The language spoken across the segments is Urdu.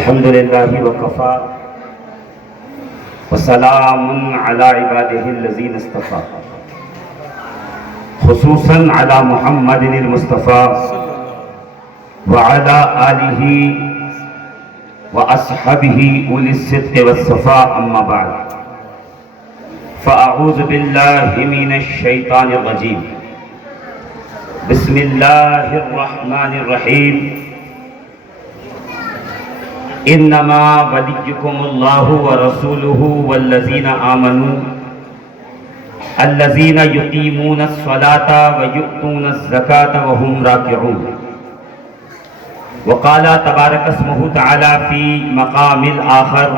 الحمد لله وكفى وسلام على عباده الذين اصطفى خصوصا على محمد المصطفى وعلى آله وأصحابه أولي الصدق والصفاء أما بعد فأعوذ بالله من الشيطان الرجيم بسم الله الرحمن الرحيم انما وليكم الله ورسوله والذين آمنوا الذين يقيمون الصلاة ويؤتون الزكاة وهم راكعون. وقال تبارك اسمه تعالى في مقام الآخر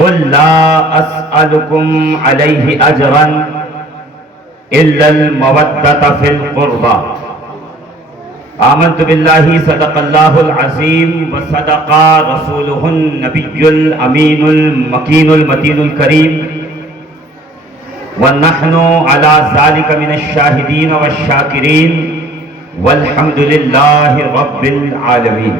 قل لا أسألكم عليه أجرا إلا المودة في القربى. آمنت بالله صدق الله العظيم وصدق رسوله النبي الأمين المكين المتين الكريم ونحن على ذلك من الشاهدين والشاكرين والحمد لله رب العالمين.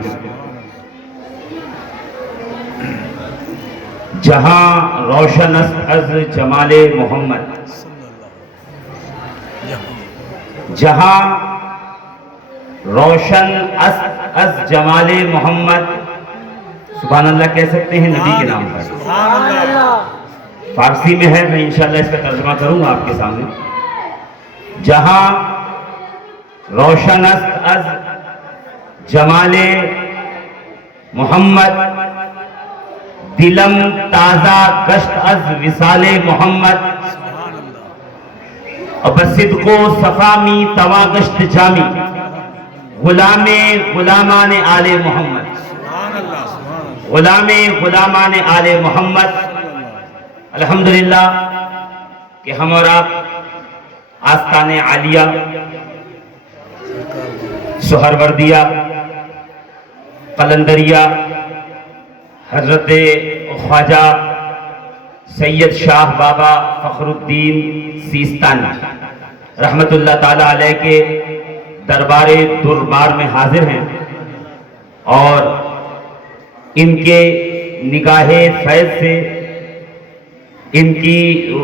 جہاں روشن است از جمال محمد، جہاں روشن از جمال محمد، سبحان اللہ کہہ سکتے ہیں نبی کے نام پر. فارسی میں ہے، میں انشاءاللہ اس کا ترجمہ کروں گا آپ کے سامنے. جہاں روشن است از جمال محمد، دلم تازہ گشت از وصال محمد، اور بصدق و صفامی توا گشت جامی غلام غلامان آل محمد، غلام غلامان آل محمد. الحمدللہ کہ ہم اور آپ آستان عالیہ سہروردیہ قلندریہ حضرت خواجہ سید شاہ بابا فخر الدین سیستانی رحمت اللہ تعالی علیہ کے دربار میں حاضر ہیں، اور ان کے نگاہ فیض سے، ان کی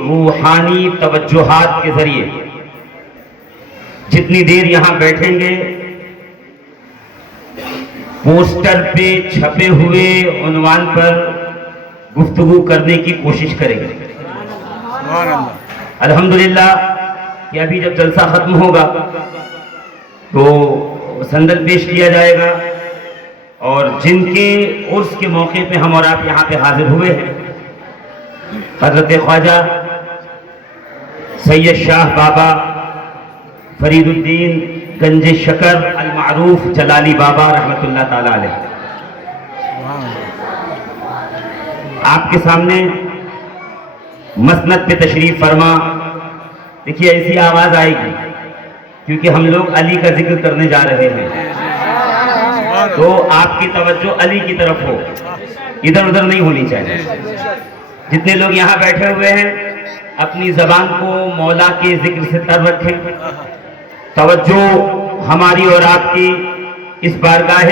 روحانی توجہات کے ذریعے جتنی دیر یہاں بیٹھیں گے پوسٹر پہ چھپے ہوئے عنوان پر گفتگو کرنے کی کوشش کریں گے. الحمدللہ کہ ابھی جب جلسہ ختم ہوگا تو سندل پیش کیا جائے گا، اور جن کے عرس کے موقع پہ ہم اور آپ یہاں پہ حاضر ہوئے ہیں، حضرت خواجہ سید شاہ بابا فرید الدین گنج شکر المعروف جلالی بابا رحمت اللہ تعالی علیہ آپ کے سامنے مسند پہ تشریف فرما. دیکھیے ایسی آواز آئے گی کیونکہ ہم لوگ علی کا ذکر کرنے جا رہے ہیں، تو آپ کی توجہ علی کی طرف ہو، ادھر ادھر نہیں ہونی چاہیے. جتنے لوگ یہاں بیٹھے ہوئے ہیں اپنی زبان کو مولا کے ذکر سے تر رکھیں. توجہ ہماری اور آپ کی اس بارگاہ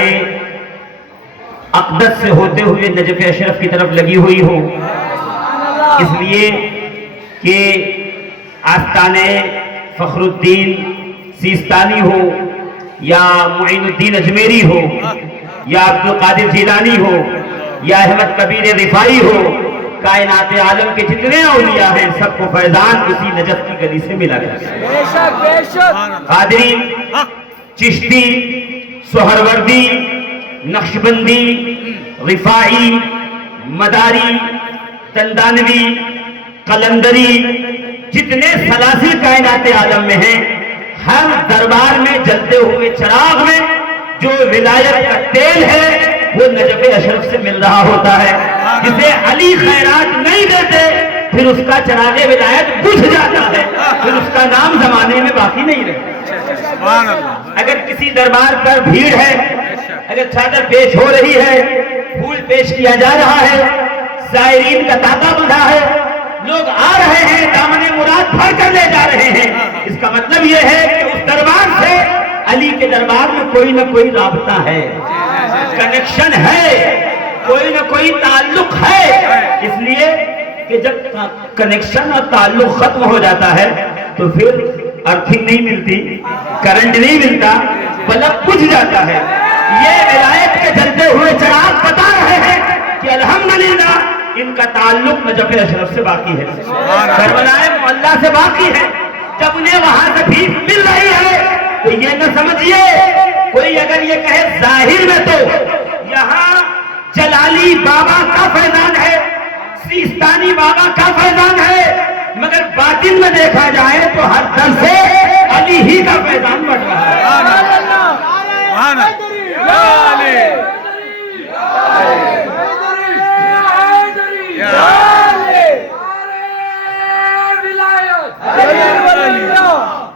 اقدس سے ہوتے ہوئے نجف اشرف کی طرف لگی ہوئی ہو، اس لیے کہ آستانے فخر الدین سیستانی ہو، یا معین الدین اجمیری ہو، یا عبد القادر جیلانی ہو، یا احمد کبیر رفاعی ہو، کائنات عالم کے جتنے اولیاء ہیں سب کو فیضان اسی نجف کی گلی سے ملا کرتے ہیں. قادری، چشتی، سہروردی، نقشبندی، رفاعی، مداری، تندانوی، قلندری، جتنے سلاسل کائنات عالم میں ہیں، ہر دربار میں جلتے ہوئے چراغ میں جو ولایت کا تیل ہے وہ نجف اشرف سے مل رہا ہوتا ہے. جسے علی خیرات نہیں دیتے پھر اس کا چراغ ولایت بجھ جاتا ہے، پھر اس کا نام زمانے میں باقی نہیں رہتا. اگر کسی دربار پر بھیڑ ہے، اگر چادر پیش ہو رہی ہے، پھول پیش کیا جا رہا ہے، زائرین کا تانتا بندھا ہے، لوگ آ رہے ہیں، دامن مراد بھر کر لے جا رہے ہیں، اس کا مطلب یہ ہے کہ اس دربار سے علی کے دربار میں نہ کوئی رابطہ ہے، کنیکشن ہے، کوئی نہ کوئی تعلق ہے۔ اس لیے کہ جب کنیکشن اور تعلق ختم ہو جاتا ہے تو پھر ارتھنگ نہیں ملتی، کرنٹ نہیں ملتا، بلب بجھ جاتا ہے۔ یہ ولایت کے جلتے ہوئے چراغ بتا رہے ہیں کہ الحمدللہ ان کا تعلق نجف اشرف سے باقی ہے، کربلائے معلیٰ سے باقی ہے۔ جب انہیں وہاں سے بھیک مل رہی ہے تو یہ نہ سمجھیے، کوئی اگر یہ کہے ظاہر میں تو یہاں جلالی بابا کا فیضان ہے، سیستانی بابا کا فیضان ہے، مگر باطن میں دیکھا جائے تو ہر در سے علی ہی کا فیضان بڑھ رہا ہے۔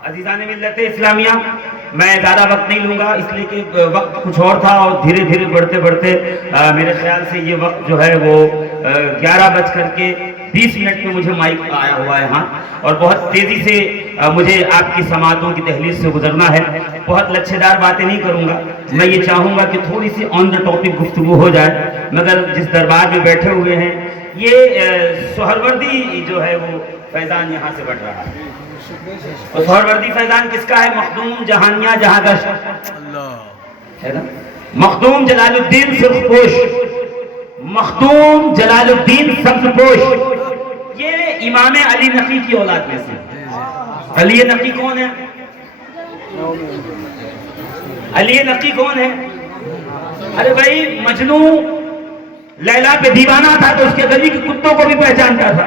عزیزان ملت اسلامیہ، میں زیادہ وقت نہیں لوں گا اس لیے کہ وقت کچھ اور تھا، اور دھیرے دھیرے بڑھتے بڑھتے میرے خیال سے یہ وقت جو ہے وہ 11:20 میں مجھے مائک آیا ہوا ہے ہاں، اور بہت تیزی سے مجھے آپ کی سماعتوں کی دہلیز سے گزرنا ہے۔ بہت لچھے دار باتیں نہیں کروں گا، میں یہ چاہوں گا کہ تھوڑی سی آن دا ٹاپک گفتگو ہو جائے، مگر جس دربار میں بیٹھے ہوئے ہیں یہ سہروردی جو ہے وہ فیضان یہاں سے بڑھ رہا ہے۔ اور سہروردی فیضان کس کا ہے؟ مخدوم جہانیاں جہاں گشت ہے نا، مخدوم جلال الدین سبز پوش، مخدوم جلال الدین سبز پوش، یہ امام علی نقی کی اولاد میں سے۔ علی نقی کون ہے؟ علی نقی کون ہے؟ ارے بھائی مجنو لیلا پہ دیوانہ تھا تو اس کے گلی کے کتوں کو بھی پہچانتا تھا۔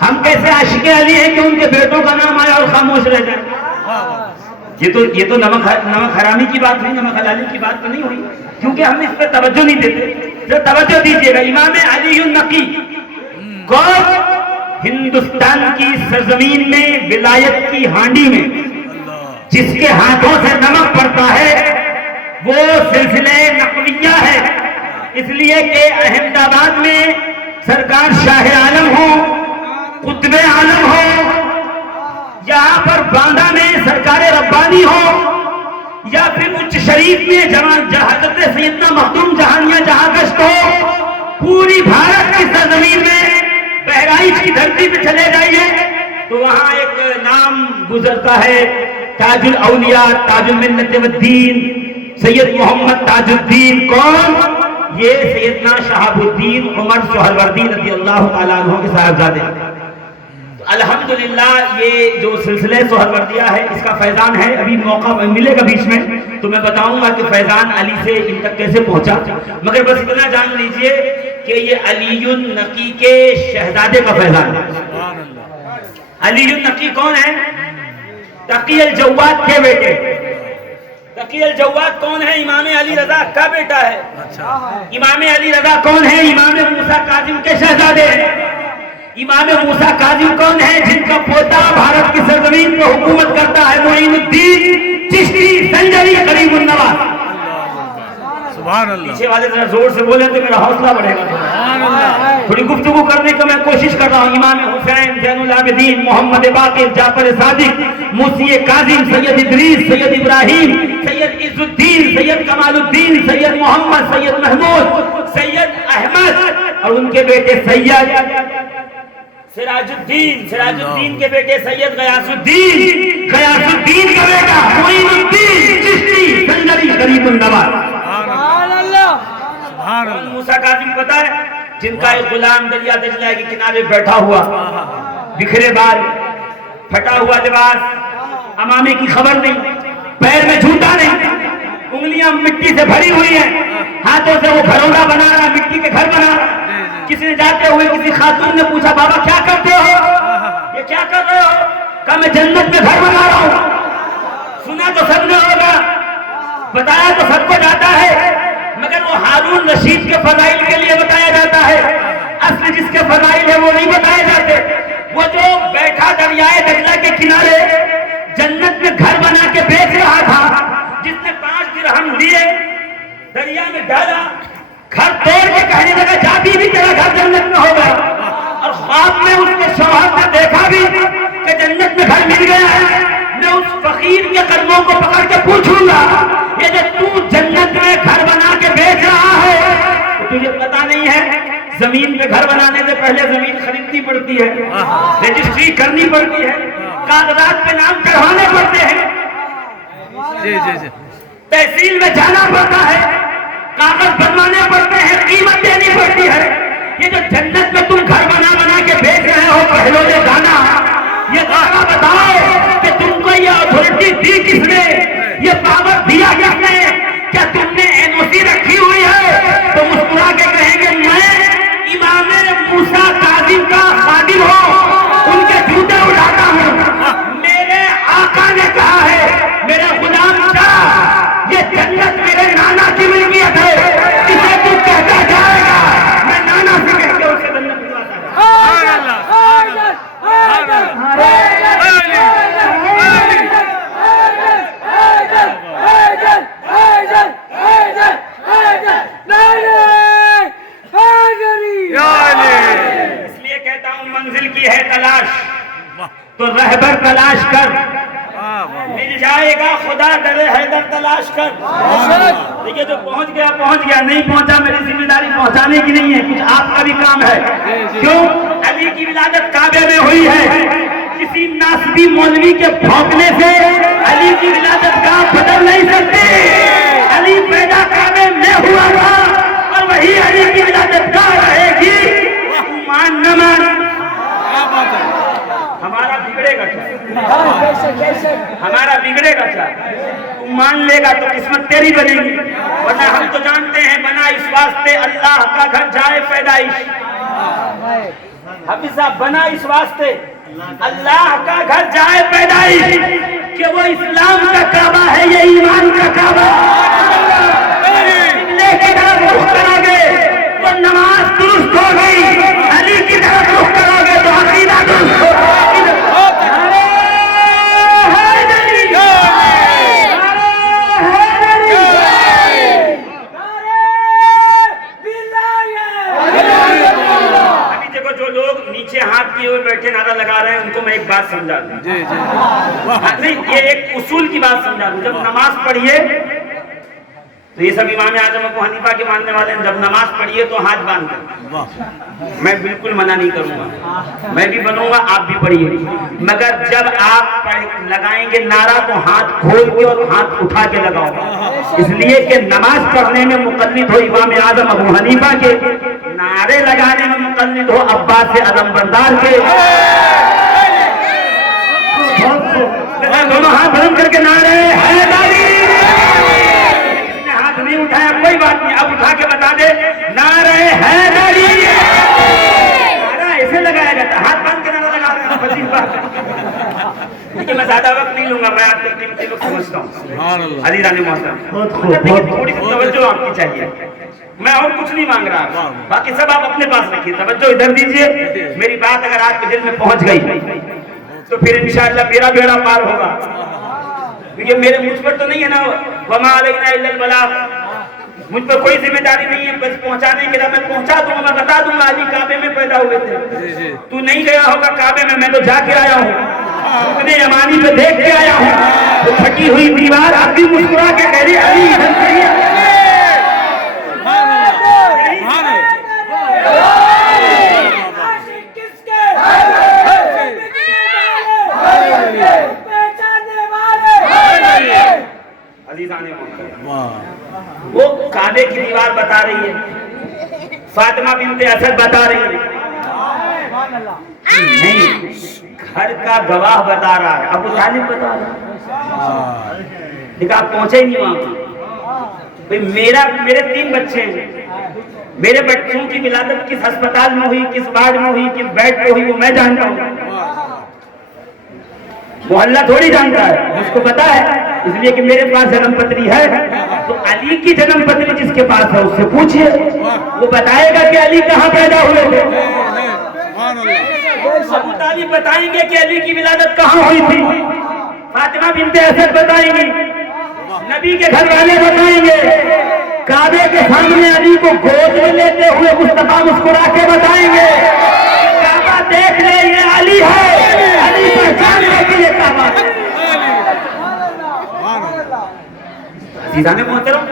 ہم کیسے عاشق علی ہیں کہ ان کے بیٹوں کا نام آیا اور خاموش رہ جائے؟ یہ تو نمک حرامی کی بات نہیں، نمک حلالی کی بات تو نہیں ہوئی، کیونکہ ہم اس پہ توجہ نہیں دیتے۔ توجہ دیجیے گا، امام علی النقی کون؟ ہندوستان کی سرزمین میں ولایت کی ہانڈی میں جس کے ہاتھوں سے نمک پڑتا ہے وہ سلسلہ نقویہ ہے، اس لیے کہ احمد آباد میں سرکار شاہ عالم ہو، قطب عالم ہو، یہاں پر باندھا میں سرکار ربانی ہو، یا پھر اچ شریف میں حضرت سیدنا مخدوم جہانیاں جہاں گشت ہو، پوری بھارت کی سرزمین میں بہرائچ کی دھرتی پہ چلے جائیے تو وہاں ایک نام گزرتا ہے، تاج الاولیاء، تاج الملت والدین، سید محمد تاج الدین۔ کون؟ یہ سیدنا شہاب الدین عمر سہروردی رضی اللہ تعالیٰ عنہ کے صاحبزادے۔ الحمدللہ یہ جو سلسلہ سہروردیہ ہے اس کا فیضان ہے، ابھی موقع ملے گا بیچ میں تو میں بتاؤں گا کہ فیضان علی سے ان تک کیسے پہنچا، مگر بس اتنا جان لیجئے کہ یہ علی النقی کے شہزادے کا فیضان ہے۔ علی النقی کون ہے؟ تقی الجواد کے بیٹے۔ تقی الجواد کون ہے؟ امام علی رضا کا بیٹا ہے۔ امام علی رضا کون ہے؟ امام موسیٰ کاظم کے شہزادے ہیں۔ امام موسیٰ کاظم کون ہے؟ جن کا پوتا بھارت کی سرزمین پر حکومت کرتا ہے، معین الدین چشتی سنجری قریب النواز۔ سبحان اللہ۔ پیچھے والے ذرا زور سے بولیں تو میرا حوصلہ بڑھے گا۔ سبحان اللہ۔ تھوڑی گفتگو کرنے کا میں کوشش کر رہا ہوں۔ امام حسین زین العابدین، محمد باقر، جعفر صادق، موسی کاظم، سید ادریس، سید ابراہیم، سید عز الدین، سید کمال الدین، سید محمد، سید محمود، سید احمد، اور ان کے بیٹے سید سراج الدین کے بیٹے سید غیاث الدین کا بیٹا معین الدین چشتی سنجری قریب النواز۔ موسیٰ کاظم پتہ ہے جن کا ایک غلام دریا دجلہ کے کنارے بیٹھا ہوا، بکھرے بال، پھٹا ہوا لباس، امامے کی خبر نہیں، پیر میں جھوٹا نہیں، انگلیاں مٹی سے بھری ہوئی ہیں، ہاتھوں سے وہ گھروندا بنا رہا، مٹی کے گھر بنا رہا۔ کسی نے جاتے ہوئے کسی خاتون نے پوچھا بابا کیا کرتے ہو؟ یہ کیا کر رہے ہو؟ کہا میں جنت میں گھر بنا رہا ہوں۔ سنا تو سب نے ہوگا، بتایا تو سب کو جاتا ہے، مگر وہ ہارون رشید کے فضائل کے لیے بتایا جاتا ہے، اصل جس کے فضائل ہیں وہ نہیں بتائے جاتے۔ وہ جو بیٹھا دریائے دجلہ کے کنارے جنت میں گھر بنا کے بیچ رہا تھا، جس نے 5 درہم لیے دریا میں ڈالا، گھر توڑ کے کہنے لگا جاتی بھی تیرا گھر جنت میں ہوگا، اور خواب میں اس کے شوہر نے دیکھا بھی کہ جنت میں گھر مل گیا ہے، میں اس فقیر کے قدموں کو پکڑ کے پوچھوں گا یہ پہلے زمین خریدنی پڑتی ہے، رجسٹری کرنی پڑتی ہے، کاغذات پہ نام چڑھانے پڑتے ہیں، جی جی جی تحصیل میں جانا پڑتا ہے، کاغذ بنوانے پڑتے ہیں، قیمت دینی پڑتی ہے۔ یہ جو جنت میں تم گھر بنا بنا کے بیچ رہے ہو پہلو نے گانا، یہ ذرا بتاؤ کہ تم کو یہ اتھارٹی دی کس نے، یہ پاور دیا کس نے؟ کیا تم نے NOC رکھی ہوئی ہے؟ تو مسکرا کے کہیں گے میں امام موسیٰ کاظم کا خادم ہوں، ان کے جوتے اٹھاتا ہوں۔ میرے آقا نے کہا ہے میرے غلام شاہ یہ جنت میرے نانا کی ملکیت ہے، اسے تو کہتا جائے گا میں نانا سے کہہ کے اسے جنت دلاتا ہوں۔ اس لیے کہتا ہوں منزل کی ہے تلاش تو رہبر تلاش کر، مل جائے گا خدا در حیدر تلاش کر۔ دیکھیے جو پہنچ گیا نہیں پہنچا میری ذمہ داری پہنچانے کی نہیں ہے، کچھ آپ کا بھی کام ہے۔ کیوں؟ علی کی ولادت کعبے میں ہوئی ہے، کسی ناسبی مولوی کے بھونکنے سے علی کی ولادت گاہ بدل نہیں سکتی۔ علی پیدا کعبے میں ہوا تھا اور وہی علی کی ولادت گاہ رہے گی، مان نہ مان ہمارا بگڑے گا کیا؟ ہمارا بگڑے گا کیا؟ تم مان لے گا تو قسمت تیری بنے گی، ورنہ ہم تو جانتے ہیں بنا اس واسطے اللہ کا گھر جائے پیدائش۔ حافظ صاحب بنا اس واسطے اللہ کا گھر جائے پیدائش کہ وہ اسلام کا کعبہ ہے، یہ ایمان کا کعبہ۔ قبلے کی طرف رخ کرو گے تو نماز درست ہوگی، علی کی طرف رخ کرو گے تو عقیدہ درست ہوگا۔ ہاتھ کیے ہوئے بیٹھے نعرہ لگا رہے ہیں، ان کو میں ایک بات سمجھا دوں۔ جی جی نہیں یہ ایک اصول کی بات سمجھا دوں، جب نماز پڑھیے تو یہ سب امام اعظم ابو حنیفہ کے ماننے والے ہیں، جب نماز پڑھیے تو ہاتھ باندھ کر۔ میں بالکل منع نہیں کروں گا، میں بھی بنوں گا آپ بھی پڑھیے، مگر جب آپ لگائیں گے نعرہ تو ہاتھ کھول کے اور ہاتھ اٹھا کے لگاؤ، اس لیے کہ نماز پڑھنے میں مقلد ہو امام اعظم ابو حنیفہ کے، نعرے لگانے میں مقلد ہو عباس علم بردار کے۔ دونوں ہاتھ بلند کر کے نعرے حیدری، جس نے ہاتھ نہیں اٹھایا کوئی بات نہیں، اب اٹھا کے بتا دے نعرے حیدری۔ نعرہ ایسے لگایا جاتا، ہاتھ باندھ کے نعرہ لگا رہے ہیں، بڑی بات ہے۔ لیکن میں زیادہ وقت نہیں لوں گا، میں آپ کے قیمتی وقت سمجھتا ہوں۔ علی رانی محترم تھوڑی سی توجہ آپ کی چاہیے، میں اور کچھ نہیں مانگ رہا، باقی سب آپ اپنے پاس رکھیے، توجہ ادھر دیجئے۔ میری بات اگر آپ کے دل میں پہنچ گئی تو پھر انشاءاللہ میرا بیڑا پار ہوگا، کیونکہ میرے مجھ پر تو نہیں ہے نا وما علینا الا البلاغ، مجھ پر کوئی ذمہ داری نہیں ہے، بس پہنچانے کے لیے میں پہنچا دوں گا، میں بتا دوں گا علی کعبے میں پیدا ہوئے تھے، تو نہیں گیا ہوگا کعبے میں، میں تو جا کے آیا ہوں، رکن یمانی پہ دیکھ کے آیا ہوں، تو پھٹی ہوئی دیوار آپ بھی مسکرا کے کہہ رہی علی ادھر سے ہی وہ کعبے کی دیوار بتا رہی ہے، فاطمہ بنت اسد بتا رہی ہے، نہیں گھر کا گواہ بتا رہا ہے، ابو طالب بتا رہا ہے، لیکن آپ پہنچے ہی نہیں وہاں۔ میرے 3 بچے ہیں، میرے بچوں کی ولادت کس ہسپتال میں ہوئی، کس وارڈ میں ہوئی، کس بیڈ پہ ہوئی، وہ میں جانتا ہوں، محلہ تھوڑی جانتا ہے، جس کو پتا ہے، اس لیے کہ میرے پاس جنم پتری ہے، تو علی کی جنم پتری جس کے پاس ہے اس سے پوچھئے، وہ بتائے گا کہ علی کہاں پیدا ہوئے تھے، ابو طالب بتائیں گے کہ علی کی ولادت کہاں ہوئی تھی، فاطمہ بنت اسد بتائیں گی، نبی کے گھر والے بتائیں گے، کعبے کے سامنے علی کو گود میں لیتے ہوئے مصطفیٰ مسکرا کے بتائیں گے کعبہ دیکھ لے یہ علی ہے، علی پہچان لے کہ یہ کعبہ ہے۔ عزیزان محترم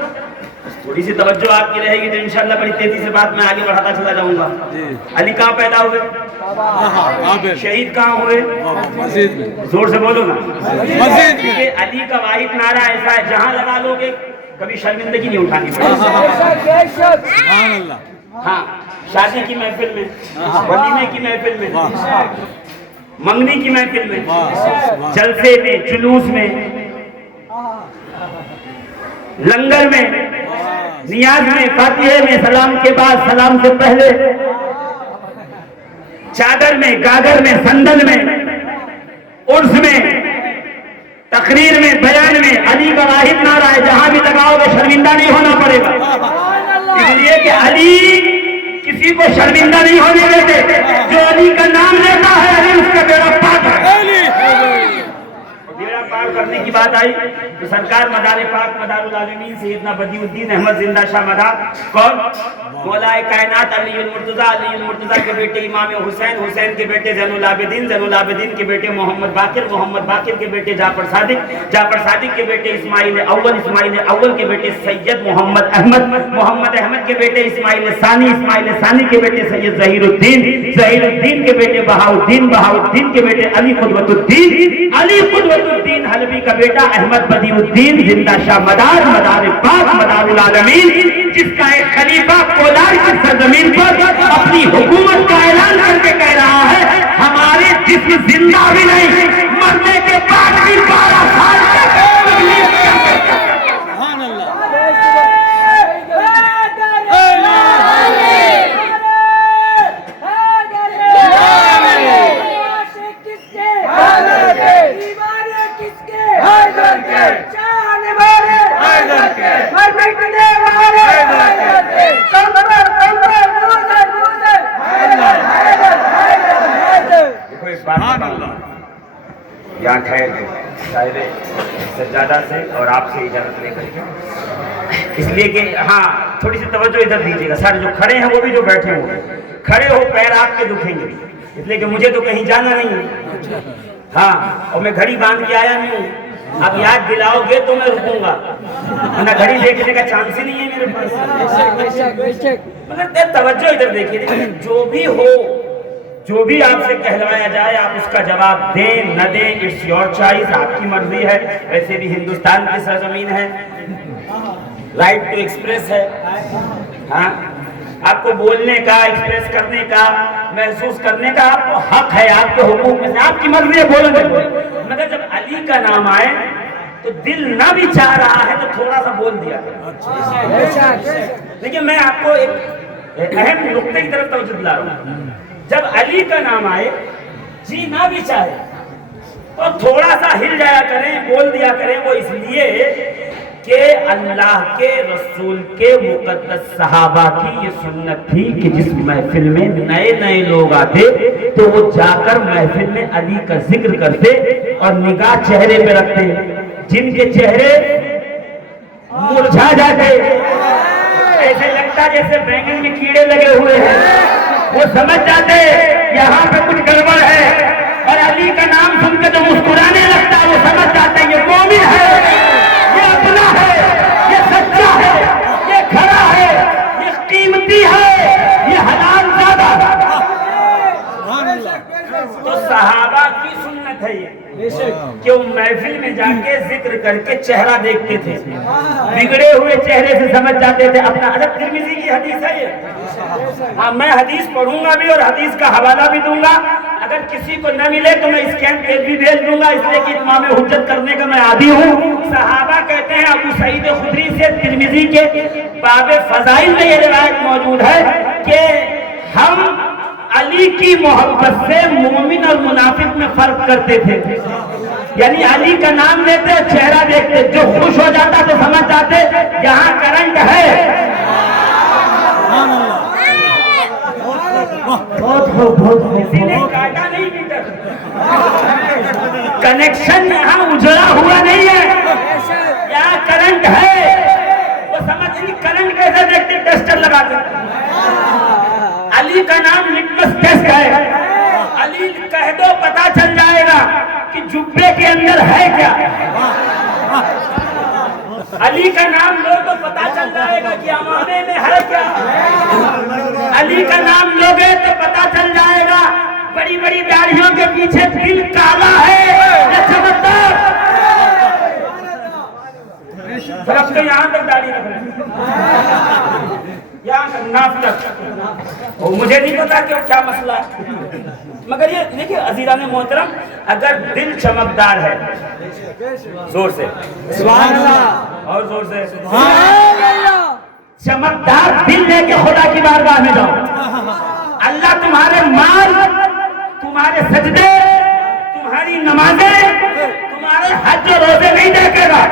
تھوڑی سی توجہ آپ کی رہے گی تو انشاءاللہ بڑی تیزی سے بات میں آگے بڑھاتا چلا جاؤں گا. علی کہاں پیدا ہوئے؟ شہید کہاں ہوئے؟ مسجد میں. زور سے بولو نا. مسجد میں. کہ علی کا واحد نعرہ ایسا ہے جہاں لگا لو گے کبھی شرمندگی نہیں اٹھانی پڑے. سبحان اللہ. ہاں شادی کی محفل میں, ولیمے کی محفل میں, منگنی کی محفل میں, جلسے میں, جلوس میں, لنگر میں, نیاز میں, فاتحے میں, سلام کے بعد, سلام سے پہلے, چادر میں, گاگر میں, سندن میں, عرس میں, تقریر میں, بیان میں علی کا واحد نعرہ ہے جہاں بھی لگاؤ گے شرمندہ نہیں ہونا پڑے گا. اس لیے کہ علی کسی کو شرمندہ نہیں ہونے دیتے. جو علی کا نام لیتا ہے علی اس کا بیڑا پاک ہے. بیڑا پاک کرنے کی بات آئی تو سرکار مدار پاک مدار العالمین سیدنا بدیع الدین احمد زندہ شاہ مدار کون؟ مولا کائنات علی المرتضیٰ, علی المرتضیٰ کے بیٹے امام حسین, حسین کے بیٹے زین العابدین, زین العابدین کے بیٹے محمد باقر, محمد باقر کے بیٹے جعفر صادق, جعفر صادق کے بیٹے اسماعیل اول, اسماعیل اول کے بیٹے سید محمد احمد, محمد احمد کے بیٹے اسماعیل ثانی, اسماعیل ثانی کے بیٹے سید ظہیر الدین, ظہیر الدین کے بیٹے بہاؤالدین, بہاؤالدین کے بیٹے علی قدوۃ الدین, علی قدوۃ الدین حلبی کا بیٹا احمد بدیع الدین زندہ شاہ مدار, مدار پاک مدار العالمین, جس کا ایک خلیفہ کولار کی سرزمین پر اپنی حکومت کا اعلان کر کے کہہ رہا ہے ہمارے جسم زندہ بھی نہیں, مرنے کے بعد بھی 12 سال تک. سبحان اللہ. یہاں ٹھہر گئے شاید سجادہ سے اور آپ سے اجازت لے کر کے, اس لیے کہ ہاں تھوڑی سی توجہ ادھر دیجیے گا. سارے جو کھڑے ہیں وہ بھی جو بیٹھے ہوئے کھڑے ہو, پیر آپ کے دکھیں گے اس لیے کہ مجھے تو کہیں جانا نہیں ہے. ہاں اور میں گھڑی باندھ کے آیا نہیں ہوں, اب یاد دلاؤ گے تو میں رکوں گا, ورنہ گھڑی دیکھنے کا چانس ہی نہیں ہے میرے پاس. مگر توجہ ادھر دیکھیے, جو بھی ہو, جو بھی آپ سے کہلوایا جائے آپ اس کا جواب دیں نہ دیں, اٹس یور چوائس, آپ کی مرضی ہے. ویسے بھی ہندوستان کی سرزمین ہے, رائٹ ٹو ایکسپریس ہے. ہاں آپ کو بولنے کا, ایکسپریس کرنے کا, محسوس کرنے کا آپ کو حق ہے, آپ کے حقوق میں سے آپ کی مرضی ہے, بولیں گے. مگر جب علی کا نام آئے تو دل نہ بھی چاہ رہا ہے تو تھوڑا سا بول دیا. لیکن میں آپ کو ایک اہم نقطے کی طرف توجہ دلا رہا ہوں. جب علی کا نام آئے جی نہ بھی چاہے تو تھوڑا سا ہل جایا کریں, بول دیا کریں. وہ اس لیے کہ اللہ کے رسول کے مقدس صحابہ کی یہ سنت تھی کہ جس محفل میں نئے نئے لوگ آتے تو وہ جا کر محفل میں علی کا ذکر کرتے اور نگاہ چہرے پہ رکھتے. جن کے چہرے مرجھا جاتے, ایسے لگتا جیسے بینگن میں کیڑے لگے ہوئے ہیں, وہ سمجھ جاتے یہاں پہ کچھ گڑبڑ ہے, اور علی کا نام سن کے جو مسکرانے لگتا وہ سمجھ جاتے یہ مومن ہے, یہ اپنا ہے, یہ سچا ہے, یہ کھڑا ہے, یہ قیمتی ہے, یہ حلال زادہ. تو صحابہ کی سنت ہے یہ کہ وہ محفل میں جا کے ذکر کر کے چہرہ دیکھتے تھے, بگڑے ہوئے چہرے سے سمجھ جاتے تھے اپنا. حضرت ترمذی کی حدیث ہے یہ. ہاں میں حدیث پڑھوں گا بھی اور حدیث کا حوالہ بھی دوں گا, اگر کسی کو نہ ملے تو میں اسکین پیج بھی بھیج دوں گا, اس لیے کہ اتمام حجت کرنے کا میں عادی ہوں. صحابہ کہتے ہیں, ابو سعید خدری سے ترمذی کے باب فضائل میں یہ روایت موجود ہے کہ ہم علی کی محبت سے مومن اور منافق میں فرق کرتے تھے. یعنی علی کا نام لیتے اور چہرہ دیکھتے, جو خوش ہو جاتا تو سمجھ جاتے یہاں کرنٹ ہے. کسی نے کاٹا نہیں میٹر, کنیکشن یہاں اجڑا ہوا نہیں ہے, یہاں کرنٹ ہے. وہ سمجھ نہیں کرنٹ کیسے دیکھتے, ٹیسٹر لگاتے. علی کا نام لٹمس ٹیسٹ ہے. علی کہہ دو پتا چل جائے گا کہ جبے کے اندر ہے کیا. علی کا نام لو تو پتا چل جائے گا کہ امامے میں ہے کیا. علی کا نام لوگے تو پتا چل جائے گا بڑی بڑی داڑھیوں کے پیچھے دل کالا ہے یا چمکدار. پھر اب تو یہاں تک داڑھی رکھ رہے ہیں, یہاں تک ناف تک. مجھے نہیں پتا کہ کیا مسئلہ ہے, مگر یہ دیکھیے عزیزان محترم, اگر دل چمکدار ہے, زور سے سبحان اللہ, اور زور سے, سبحان اللہ, چمکدار دل لے کے خدا کی بارگاہ میں جاؤ. اللہ تمہارے مال, تمہارے سجدے, تمہاری نمازیں, تمہارے حج و روزے نہیں دیکھے گا,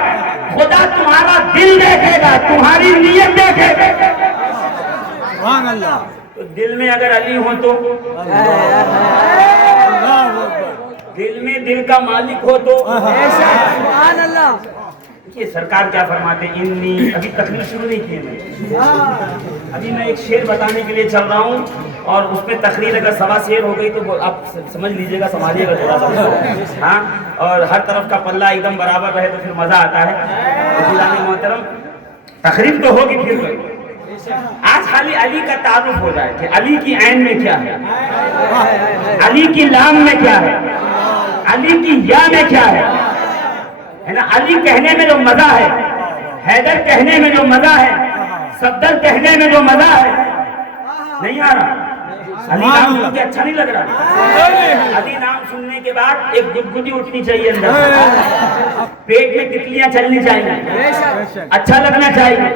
خدا تمہارا دل دیکھے گا, تمہاری نیت دیکھے گا. سبحان اللہ. تو دل میں اگر علی ہو تو, دل میں دل کا مالک ہو تو, سبحان اللہ. یہ سرکار کیا فرماتے ہیں, ابھی تقریر شروع نہیں کی میں, ابھی میں ایک شعر بتانے کے لیے چل رہا ہوں, اور اس میں تقریر اگر سوا شعر ہو گئی تو آپ سمجھ لیجئے گا, سمجھیے گا تھوڑا سا, ہاں, اور ہر طرف کا پلہ ایک دم برابر رہے تو پھر مزہ آتا ہے. عزیزان محترم, تقریر تو ہوگی پھر کوئی. آج خالی علی کا تعارف ہو جائے کہ علی کی عین میں کیا ہے, علی کی لام میں کیا ہے, علی کی یا میں کیا ہے نا. علی کہنے میں جو مزہ ہے, حیدر کہنے میں جو مزہ ہے, صفدر کہنے میں جو مزہ ہے, نہیں آ رہا. علی نام سن کے اچھا نہیں لگ رہا. علی نام سننے کے بعد ایک گدگدی اٹھنی چاہیے اندر, پیٹ میں تتلیاں چلنی چاہیے, اچھا لگنا چاہیے.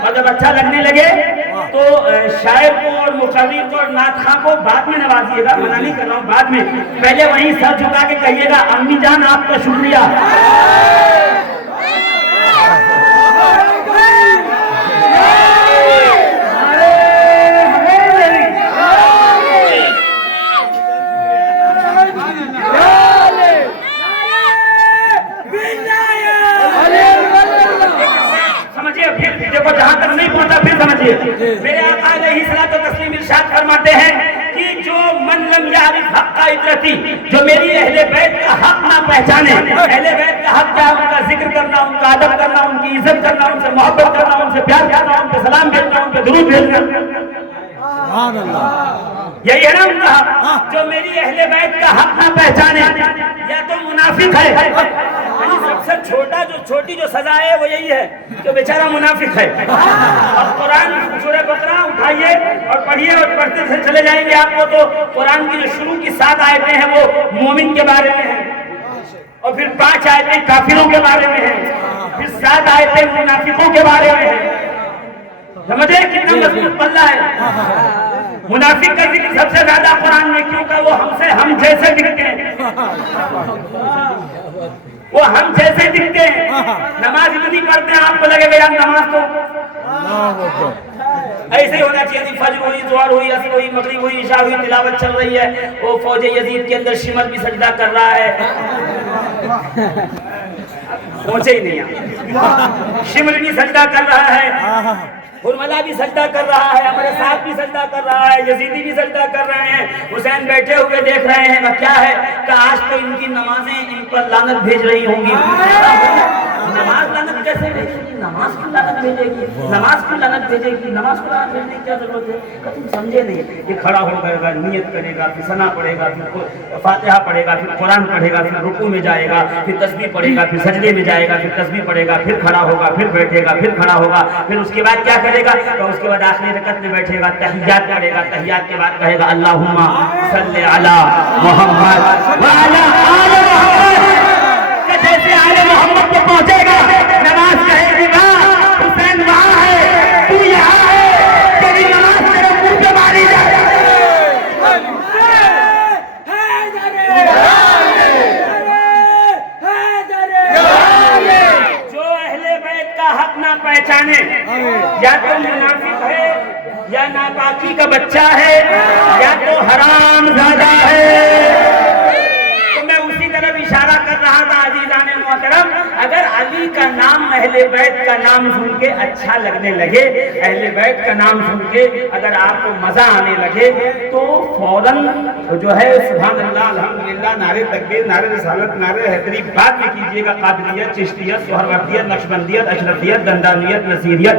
اور جب اچھا لگنے لگے تو شاعر کو اور مقرر کو اور نعت خواں کو بعد میں نوازیے گا, منع نہیں کر رہا ہوں, بعد میں. پہلے وہیں سر جھکا کے کہیے گا امی جان آپ کا شکریہ. جہاں تک نہیں پہنچا پھر سمجھیے, میرے آقا علیہ الصلوۃ والتسلیم ارشاد فرماتے ہیں کہ جو من لم یعرف حق عترتی, جو میری اہل بیت کا حق نہ پہچانے. اہل بیت کا حق کیا ہے, ان کا ذکر کرنا, ان کا ادب کرنا, ان کی عزت کرنا, ان سے محبت کرنا, ان سے پیار کرنا, ان پہ سلام بھیجنا, ان پہ درود بھیجنا. سبحان اللہ. یہی ہے نا ان کا حق. جو میری اہل بیت کا حق نہ پہچانے یا تو منافق ہے. سب سے چھوٹی جو سزا ہے وہ یہی ہے کہ بیچارہ منافق ہے. اور قرآن سورہ بقرہ اٹھائیے اور پڑھیے, اور پڑھتے سے چلے جائیں گے آپ کو تو قرآن کی جو شروع کی 7 آیتیں ہیں وہ مومن کے بارے میں ہیں, اور پھر 5 آیتیں کافروں کے بارے میں ہیں, پھر 7 آیتیں منافقوں کے بارے میں ہیں. سمجھے کتنا مضبوط پلہ ہے. منافق کا ذکر سب سے زیادہ قرآن میں, کیونکہ وہ ہم جیسے دکھتے ہیں, وہ ہم جیسے دکھتے ہیں. نماز اتنی پڑھتے ہیں آپ کو لگے گا یار نماز تو ایسے ہی ہونا چاہیے. فجر ہوئی, ظہر ہوئی, عصر ہوئی, مغرب ہوئی, عشاء ہوئی, تلاوت چل رہی ہے. وہ فوج یزید کے اندر شمر بھی سجدہ کر رہا ہے, پہنچے ہی نہیں, شمر بھی سجدہ کر رہا ہے, حرملہ بھی سجدہ کر رہا ہے, ہمارے ساتھ بھی سجدہ کر رہا ہے, یزیدی بھی سجدہ کر رہے ہیں, حسین بیٹھے ہوئے دیکھ رہے ہیں. کیا ہے کہ آج تو ان کی نمازیں ان پر لعنت بھیج رہی ہوں گی. نماز لعنت کیسے بھیجے گی, نماز کی لعنت بھیجے گی, نماز کی لعنت بھیجے گی, نماز کو لعنت بھیجنے کی کیا ضرورت ہے. تم سمجھے نہیں. یہ کھڑا ہو گا, نیت کرے گا, پھر ثنا پڑھے گا, پھر فاتحہ پڑھے گا, پھر قرآن پڑھے گا, پھر رکوع میں جائے گا, پھر تسبیح پڑھے گا, پھر سجدے میں جائے گا, پھر تسبیح پڑھے گا, پھر کھڑا ہوگا, پھر بیٹھے گا, پھر کھڑا ہوگا, پھر اس کے بعد کیا کرے گا, تو اس کے بعد آخری رکعت میں بیٹھے گا, تحیات پڑھے گا, تحیات کے بعد کہے گا اللہم صلی علی محمد وعلی آل محمد. جیسے آل محمد کو پہنچے گا, نماز کہے گی وہاں حسین وہاں ہے, تو یہاں ہے, تیری نماز تیرے منہ پہ ماری جائے. جو اہل بیت کا حق نہ پہچانے, یا تو منافق ہے, یا ناپاکی کا بچہ ہے, یا تو حرام زادہ ہے. تو میں اسی طرف اشارہ کر رہا تھا عزیزان محترم اگر علی کا نام اہل بیت کا نام سن کے اچھا لگنے لگے، اہل بیت کا نام سن کے اگر آپ کو مزہ آنے لگے تو فوراً جو ہے سبحان اللہ الحمدللہ نعرے تکبیر نعرے رسالت نعرے حیدری بعد میں کیجیے گا، قادریت چشتیت سہروردیت نقشبندیت اشرفیت دندانیت نصیریت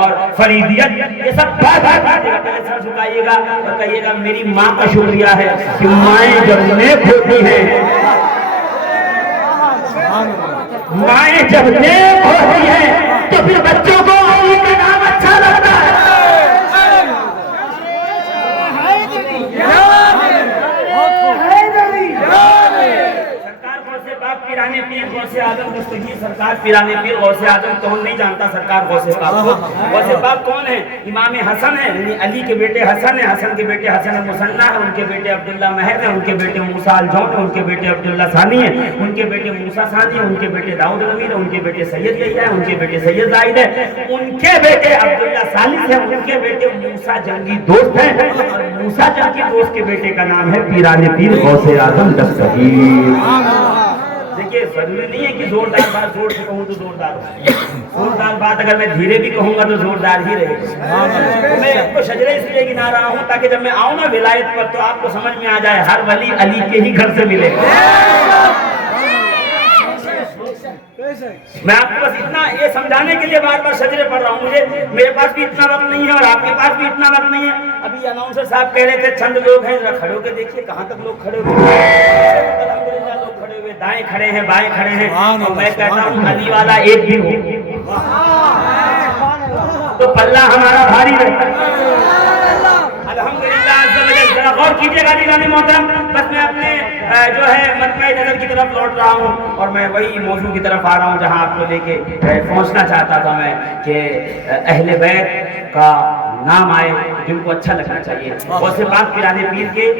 اور فریدیت یہ سب بات پہلے سر جھکائیے گا اور کہیے گا میری ماں کا شکریہ ہے کہ مائیں جب نیک ہوتی ہیں، مائیں جب نیک ہوتی ہیں تو پھر بچوں کو علی کا نام اچھا لگتا ہے۔ پیرانے پیر غوث اعظم دستگیر سرکار پیرانے پیر غوث اعظم کون نہیں جانتا سرکار غوث پاک کو؟ غوث پاک کون ہے؟ امام حسن ہے، یعنی علی کے بیٹے حسن ہیں، حسن کے بیٹے حسن المثنی ہیں، ان کے بیٹے عبداللہ مہد ہیں، ان کے بیٹے موسیٰ الجون ہیں، ان کے بیٹے عبداللہ ثانی ہیں، ان کے بیٹے موسیٰ ثانی ہیں، ان کے بیٹے داؤد الامیر ہیں، ان کے بیٹے سید یحییٰ ہیں، ان کے بیٹے سید زاہد ہیں، ان کے بیٹے عبداللہ ثالث ہیں، ان کے بیٹے موسیٰ جنگی دوست ہیں، اور موسیٰ جنگی دوست کے بیٹے کا نام ہے پیرانے پیر غوث اعظم دستگیر۔ دیکھیے ضروری نہیں ہے کہ زوردار بات زور سے کہوں تو زوردار ہو، زوردار بات اگر میں دھیرے بھی کہوں گا تو زوردار ہی رہے گا۔ میں آپ کو شجرے اس لیے گنا رہا ہوں تاکہ جب میں آؤں نا ولایت پر تو آپ کو سمجھ میں آ جائے ہر ولی علی کے ہی گھر سے ملے گا۔ میں آپ کو بس اتنا یہ سمجھانے کے لیے بار بار شجرے پڑھ رہا ہوں، مجھے میرے پاس بھی اتنا وقت نہیں ہے اور آپ کے پاس بھی اتنا وقت نہیں ہے۔ ابھی اناؤنسر صاحب کہہ رہے تھے چند لوگ ہیں، ذرا کھڑے ہو کے دیکھیے کہاں تک لوگ کھڑے ہوئے، الحمدللہ لوگ کھڑے ہوئے، دائیں کھڑے ہیں بائیں کھڑے ہیں، اور میں کہتا ہوں علی والا ایک بھی ہو تو پلہ ہمارا بھاری رہتا ہے۔ الحمدللہ ذرا غور کیجیے گا جناب محترم، بس میں اپنے جو ہے مطمع نظر کی طرف لوٹ رہا ہوں اور میں وہی موضوع کی طرف آ رہا ہوں جہاں آپ کو لے کے پہنچنا چاہتا تھا میں کہ اہل بیت کا نام آئے جن کو اچھا لگنا چاہیے۔ غوث پاک پیرانے پیر کے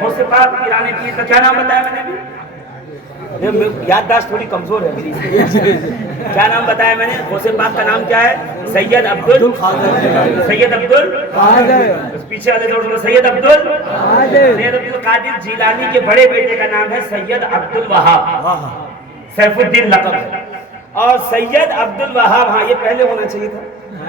غوث پاک پیرانے پیر کا کیا نام بتایا میں نے بھی؟ یادداشت تھوڑی کمزور ہے میری، کیا نام بتایا میں نے؟ غوث پاک کا نام کیا ہے؟ سید عبدل سید عبدل پیچھے والے دوڑ سید عبدل قادر جیلانی کے بڑے بیٹے کا نام ہے سید عبد الوہاب، سیف الدین لقب ہے، اور سید عبد الوہاب، ہاں یہ پہلے ہونا چاہیے تھا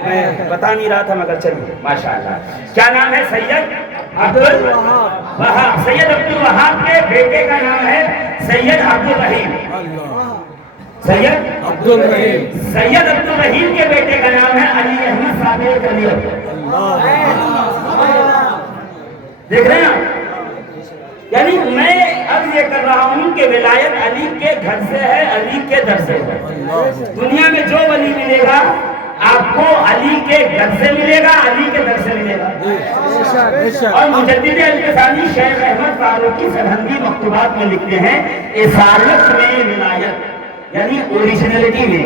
میں بتا نہیں رہا تھا مگر چلیے ماشاءاللہ۔ کیا نام ہے؟ سید عبد الوہاب۔ سید عبد الوہاب کے بیٹے کا نام ہے سید عبد الرحیم، سید عبد الرحیم، سید عبد الرحیم کے بیٹے کا نام ہے علی احمد صادق علی۔ دیکھ رہے ہیں یعنی میں اب یہ کر رہا ہوں کہ ولایت علی کے گھر سے ہے، علی کے در سے ہے۔ دنیا میں جو ولی ملے گا آپ کو علی کے گھر سے ملے گا، علی کے در سے ملے گا۔ اور مجدد الفسانی شیخ احمد فاروقی سرہندی مکتوبات میں لکھتے ہیں اصالت میں ولایت یعنی اوریجنلٹی میں،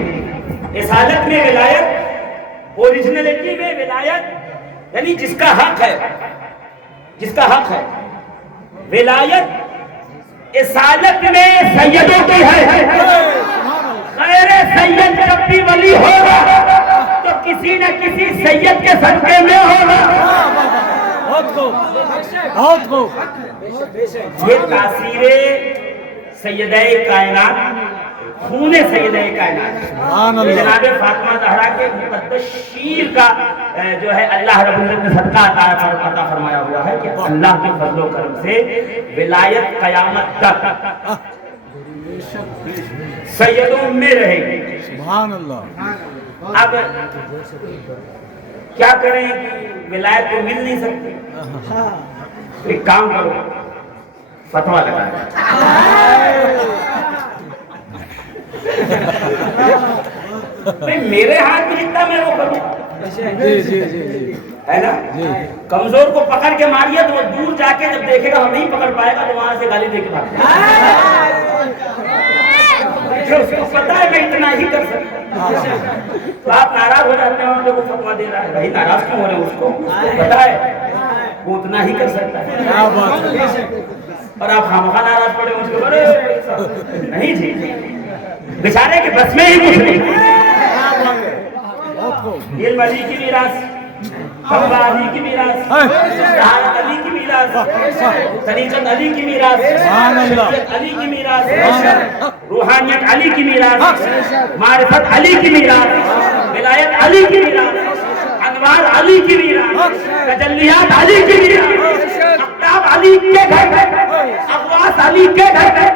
اصالت میں ولایت، اوریجنلٹی میں ولایت یعنی جس کا حق ہے، جس کا حق ہے ولایت اصالت میں سیدوں کی ہے۔ غیر سید جب بھی ولی ہوگا تو کسی نہ کسی سید کے صدقے میں ہوگا۔ یہ تاثیر سیدہ کائنات، خون سیدہ کائنات جناب فاطمہ زہرا کے مقدس شیر کا جو ہے اللہ رب العزت نے صدقہ عطا فرمایا ہوا ہے کہ اللہ کے فضل و کرم سے ولایت قیامت تک سیدوں میں رہے گی۔ سبحان اللہ۔ اب کیا کریں کہ ولایت تو مل نہیں سکتی، ایک کام کرو فتویٰ لگائیں۔ میرے ہاتھ میں جتنا میں وہ کروں ہے نا، کمزور کو پکڑ کے ماریے تو وہ دور جا کے جب دیکھے گا ہم نہیں پکڑ پائے گا تو وہاں سے گالی دے کے بھاگے گا، اس کو پتا ہے میں اتنا ہی کر سکتا ہوں۔ تو آپ ناراض ہو جاتے ہیں جو وہ فتویٰ دے رہا ہے، بھائی ناراض کیوں ہو رہے ہیں؟ اس کو پتا ہے وہ اتنا ہی کر سکتا ہے اور آپ خامخواہ ناراض پڑے اس کو نہیں جی بیچارے کے بس میں ہی کچھ نہیں۔ علم علی کی میراث حبہ علی کی میراث، شہادت علی کی میراث، طریقت علی کی میراث، شریعت علی کی میراث، روحانیت علی کی میراث، معرفت علی کی میراث، ولایت علی کی میراث، انوار علی کی میراث، تجلیات علی کی میراث، اقطاب علی کے گھر میں، اقواس علی کے گھر میں،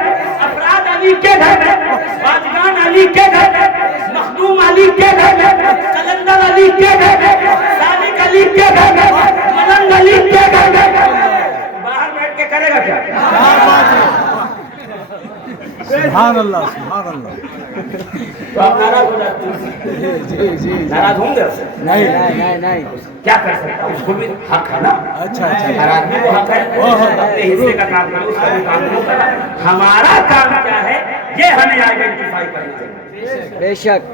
افراد علی کے گھر میں، واجگان علی کے گھر میں، مخدوم علی کے گھر میں، قلندر علی کے گھر میں، سالک علی کے گھر میں، ملنگ علی کے گھر میں۔ باہر بیٹھ کے کرے گا کیا؟ سبحان اللہ سبحان اللہ۔ تو آپ ناراض ہو جاتے ہیں، ناراض ہوں گے اس سے؟ نہیں کیا کر سکتا ہوں، اس کو بھی حق ہے نا۔ اچھا ہر آدمی کو حق ہے اپنے حصے کا کام کرو، اس کا بھی کام نہیں کرا۔ ہمارا کام کیا ہے یہ ہمیں آئیڈینٹیفائی کرنا چاہیے۔ بے شک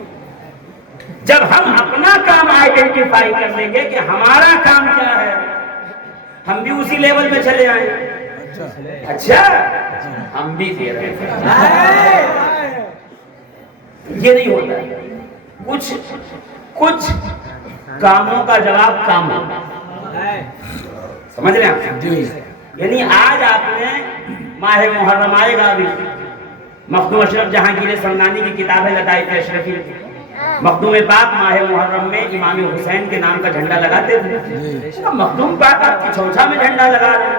جب ہم اپنا کام آئیڈینٹیفائی کر لیں گے کہ ہمارا کام کیا ہے، ہم بھی اسی لیول میں چلے آئیں۔ اچھا ہم بھی دے رہے ہیں، یہ نہیں ہوتا ہے۔ کچھ کاموں کا جواب کام ہے، سمجھ رہے ہیں آپ؟ یعنی آج آپ نے ماہ محرم آئے گا، ابھی مخدوم اشرف جہانگیر سمنانی کی کتاب ہے لطائف اشرفی، مخدوم پاک ماہ محرم میں امام حسین کے نام کا جھنڈا لگاتے تھے۔ مخدوم پاک آپ کی چھوچا میں جھنڈا لگا رہے ہیں،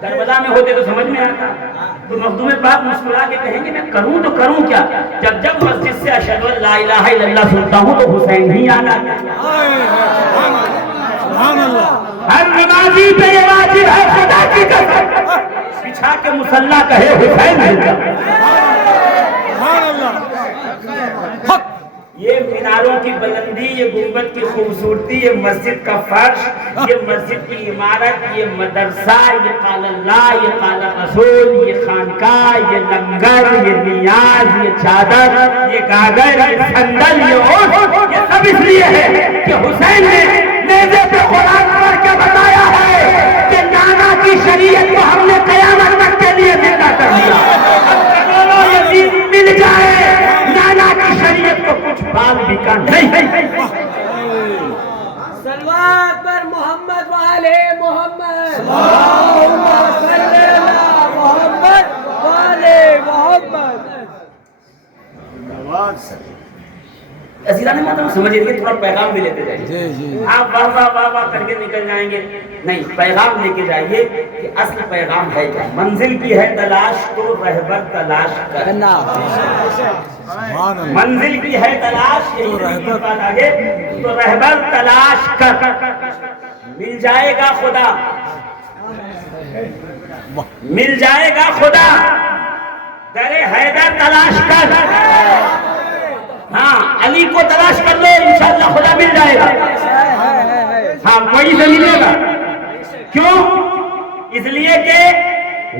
کربلا میں ہوتے تو سمجھ میں آتا۔ تو مخدوم پاک مسکرا کے کہیں گے میں کروں تو کروں کیا، جب مسجد سے اشہد ان لا الہ الا اللہ سنتا ہوں تو حسین ہی یاد آتا ہے۔ سبحان اللہ۔ ہر نمازی پہ یہ واجب ہے خدا کی قسم، بچھا کے مصلی کہے حسین ملتا۔ سبحان اللہ۔ یہ میناروں کی بلندی، یہ گنبد کی خوبصورتی، یہ مسجد کا فرش، یہ مسجد کی عمارت، یہ مدرسہ، یہ قال اللہ، یہ قال رسول، یہ خانقاہ، یہ لنگر، یہ نیاز، یہ چادر، یہ گاگر، یہ صندل، یہ اوٹ، یہ سب اس لیے ہے کہ حسین نے نیزے پہ قرآن پڑھ کے بتایا ہے کہ نانا کی شریعت کو ہم نے قیامت تک کے لیے زندہ کر دیا۔ کروڑوں یتیم مل جائے، نانا کی شریعت کو کچھ بال بھی کا نہیں۔ صلوات پر محمد وآلہ محمد، اللہم صلی علی محمد وآلہ محمد۔ عزیزان محترم سمجھے کہ تھوڑا پیغام بھی لیتے جائیے۔ آپ واہ واہ واہ واہ کر کے نکل جائیں گے، نہیں، پیغام لے کے جائیے کہ اصل پیغام ہے کیا۔ منزل کی ہے تلاش تو رہبر تلاش کر، منزل کی ہے تلاش تو رہبر تلاش کر، مل جائے گا خدا، مل جائے گا خدا، در حیدر تلاش کر۔ ہاں علی کو تلاش کر لو، انشاءاللہ خدا مل جائے گا۔ ہاں وہی سے ملے گا۔ کیوں؟ اس لیے کہ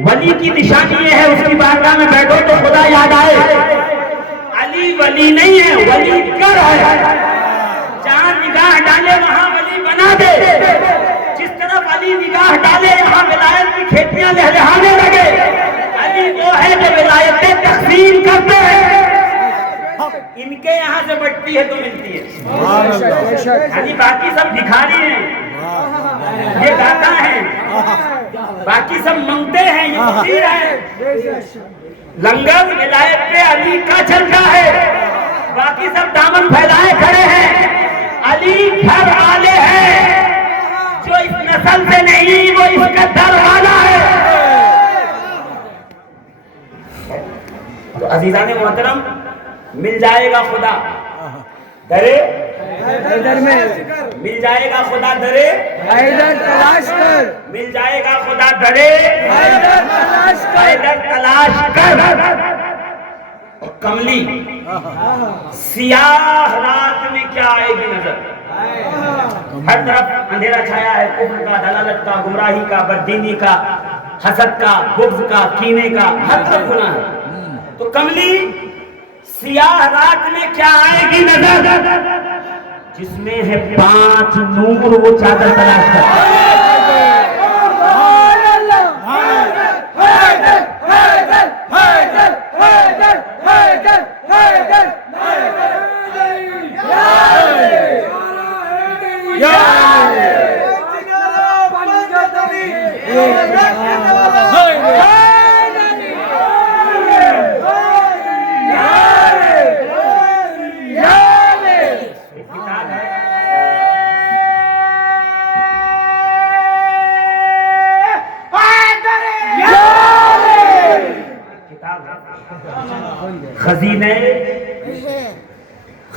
ولی کی نشانی یہ ہے اس کی بارگاہ میں بیٹھو تو خدا یاد آئے۔ علی ولی نہیں ہے، ولی گر ہے، جہاں نگاہ ڈالے وہاں ولی بنا دے۔ جس طرف علی نگاہ ڈالے یہاں ولایت کی کھیتیاں لہلہانے لگے۔ علی وہ ہے جو ولایتیں تقسیم کرتے ہیں، ان کے یہاں سے بٹتی ہے تو ملتی ہے۔ یعنی باقی سب بھکاری ہیں، یہ داتا ہیں، باقی سب منگتے ہیں، یہ فقیر ہیں۔ لنگر ولایت پہ علی کا چلتا ہے، باقی سب دامن پھیلائے کھڑے ہیں۔ علی گھر والے ہیں، جو اس نسل سے نہیں وہ اس کا در والا ہے۔ تو عزیزان محترم مل جائے گا خدا درے حیدر میں، مل جائے گا خدا درے حیدر تلاش کر، مل جائے گا خدا درے حیدر تلاش کر، حیدر تلاش کر۔ اور کملی سیاہ رات میں کیا آئے گی نظر، ہر طرف اندھیرا چھایا ہے، کفر کا، دلالت کا، گمراہی کا، بددینی کا، حسد کا، بغض کا، کینے کا، ہر طرف گناہ ہے۔ تو کملی سیاہ رات میں کیا آئے گی نظر، جس میں ہے 5 نور، وہ چادر تلاش کر۔ یا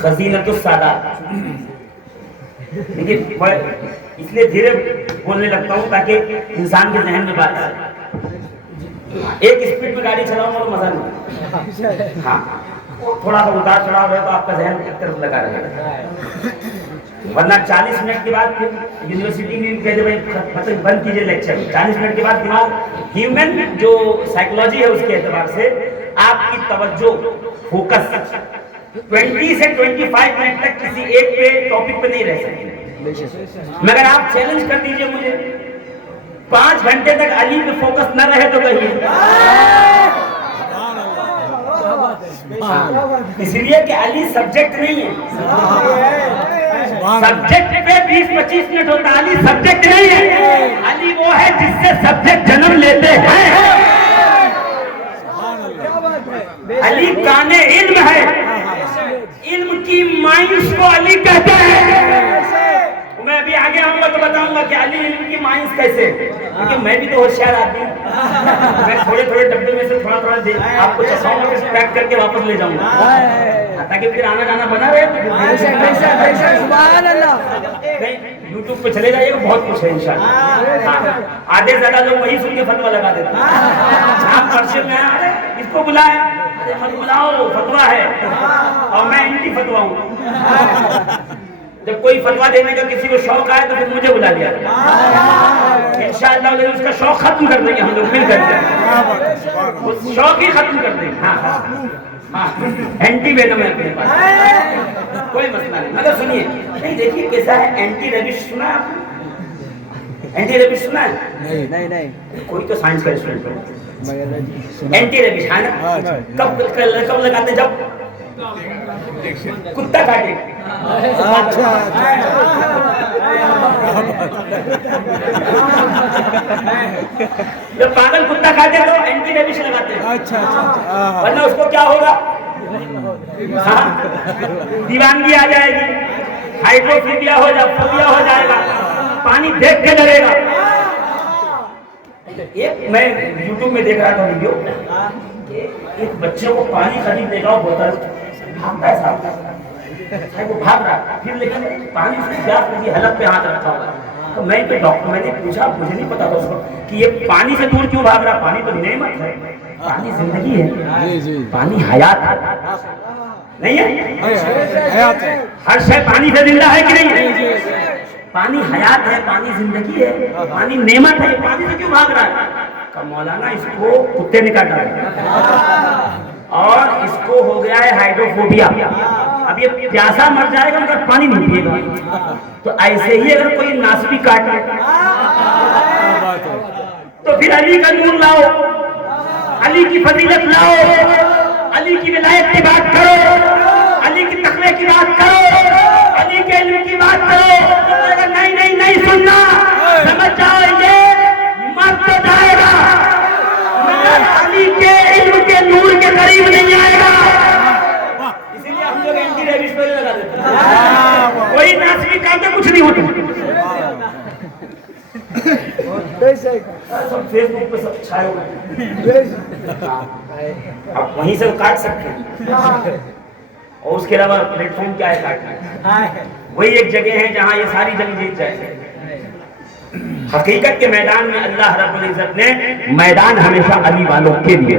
خزینۃ السادات. لیکن اس لیے دھیرے بولنے لگتا ہوں تاکہ انسان کے ذہن میں بات آئے. ایک اسپیڈ میں گاڑی چلاؤں گا تو مزہ نہیں. ہاں تھوڑا سا اتار چڑھاؤ ہے تو آپ کا ذہن ایک طرف لگا رہے گا, ورنہ 40 منٹ کے بعد پھر یونیورسٹی میں کہتے بھائی مطلب بند کیجیے لیکچر. 40 منٹ کے بعد دماغ ہیومن جو سائیکولوجی ہے اس کے اعتبار سے آپ کی توجہ فوکس 20 سے 25 منٹ تک کسی ایک پہ ٹاپک پہ نہیں رہ سکتے. مگر آپ چیلنج کر دیجئے مجھے 5 گھنٹے تک علی پہ فوکس نہ رہے تو کہیے. اس لیے کہ علی سبجیکٹ نہیں ہے. سبجیکٹ پہ 20-25 منٹ ہوتا ہے, علی سبجیکٹ نہیں ہے. علی وہ ہے جس سے سبجیکٹ جنم لیتے ہیں. علی کان علم ہے, علم کی مائنس کو علی کہتے ہیں. میں ابھی آگے آؤں گا تو بتاؤں گا کہ علی علم کی مائنس کیسے, کیونکہ میں بھی تو ہوشیار آدمی ہوں. میں تھوڑے تھوڑے ڈبے میں سے تھوڑا تھوڑا آپ کو چساؤں گا, پھر پیک کر کے واپس لے جاؤں گا تاکہ پھر آنا جانا بنا رہے. یوٹیوب پہ چلے جائیے گا, بہت کچھ ہے انشاءاللہ. آدھے زیادہ لوگ وہی سن کے فتوا لگا دیتے ہیں. آپ پرچے میں اس کو بلائے, مت بلاؤ, فتوا ہے, اور میں اینٹی فتوا ہوں. جب کوئی فتوا دینے کا کسی کو شوق آئے تو پھر مجھے بلا لیا انشاءاللہ. اس کا شوق ختم کر دیں گے ہم لوگ مل کر کے, اس شوق ہی ختم کر دیں گے. اینٹی وینم ہے اپنے پاس, کوئی مسئلہ نہیں. مگر سنیے, نہیں دیکھیے کیسا ہے. اینٹی ریبش سنا ہے آپ نے؟ اینٹی ریبش سنا ہے؟ نہیں. کوئی تو سائنس کا اسٹوڈنٹ ہے. اینٹی ریبش ہے نا, کب لگاتے ہیں؟ جب کتا کاٹے. جب پاگل کتا کاٹے تو اینٹی ریبش لگاتے ہیں. ورنہ اس کو کیا ہوگا؟ دیوانگی آ جائے گی, ہائیڈروفوبیا ہو جائے گا, پانی دیکھ کے ڈرے گا. ایک میں یوٹیوب میں دیکھ رہا تھا ویڈیو, ایک بچے کو پانی خریدنے کا بوتل بھاگتا ہے, وہ بھاگ رہا, پھر لیکن پانی سے پیاس لگی, حلق پہ ہاتھ رکھا ہوا. تو میں تو ڈاکٹر, میں نے پوچھا, مجھے نہیں پتا تھا اس وقت کہ یہ پانی سے دور کیوں بھاگ رہا. پانی تو نعمت ہے, پانی زندگی ہے, پانی حیات ہے, نہیں ہے؟ ہر شے پانی سے زندہ ہے کہ نہیں؟ پانی حیات ہے, پانی زندگی ہے, پانی نعمت ہے. پانی سے کیوں بھاگ رہا ہے؟ کہ مولانا اس کو کتے نے کاٹا ہے اور اس کو ہو گیا ہے ہائیڈروفوبیا. اب یہ پیاسا مر جائے گا مگر پانی نہیں پیے گا. تو ایسے ہی اگر کوئی ناسبی کاٹے تو پھر علی کا نور لاؤ, علی کی فضیلت لاؤ, علی کی ولایت کی بات کرو, علی کی تقوی کی بات کرو, علی کے علم کی بات کرو. نہیں سننا, سمجھ جاؤ یہ مر تو جائے گا مگر علی کے علم کے نور کے قریب نہیں آئے گا. اسی لیے ہم لوگ اینٹی ریبش پہلے لگا دیتے ہیں. کوئی ناسبی کاٹے کچھ نہیں ہوتا. سب فیس بک پہ سب چھائے ہوئے, اب وہیں سے کاٹ سکتے ہیں. اور اس کے علاوہ پلیٹ فارم کیا ہے کاٹنا؟ وہی ایک جگہ ہے جہاں یہ ساری جنگ جیت جائے. حقیقت کے میدان میں اللہ رب العزت نے میدان ہمیشہ علی والوں کے لیے.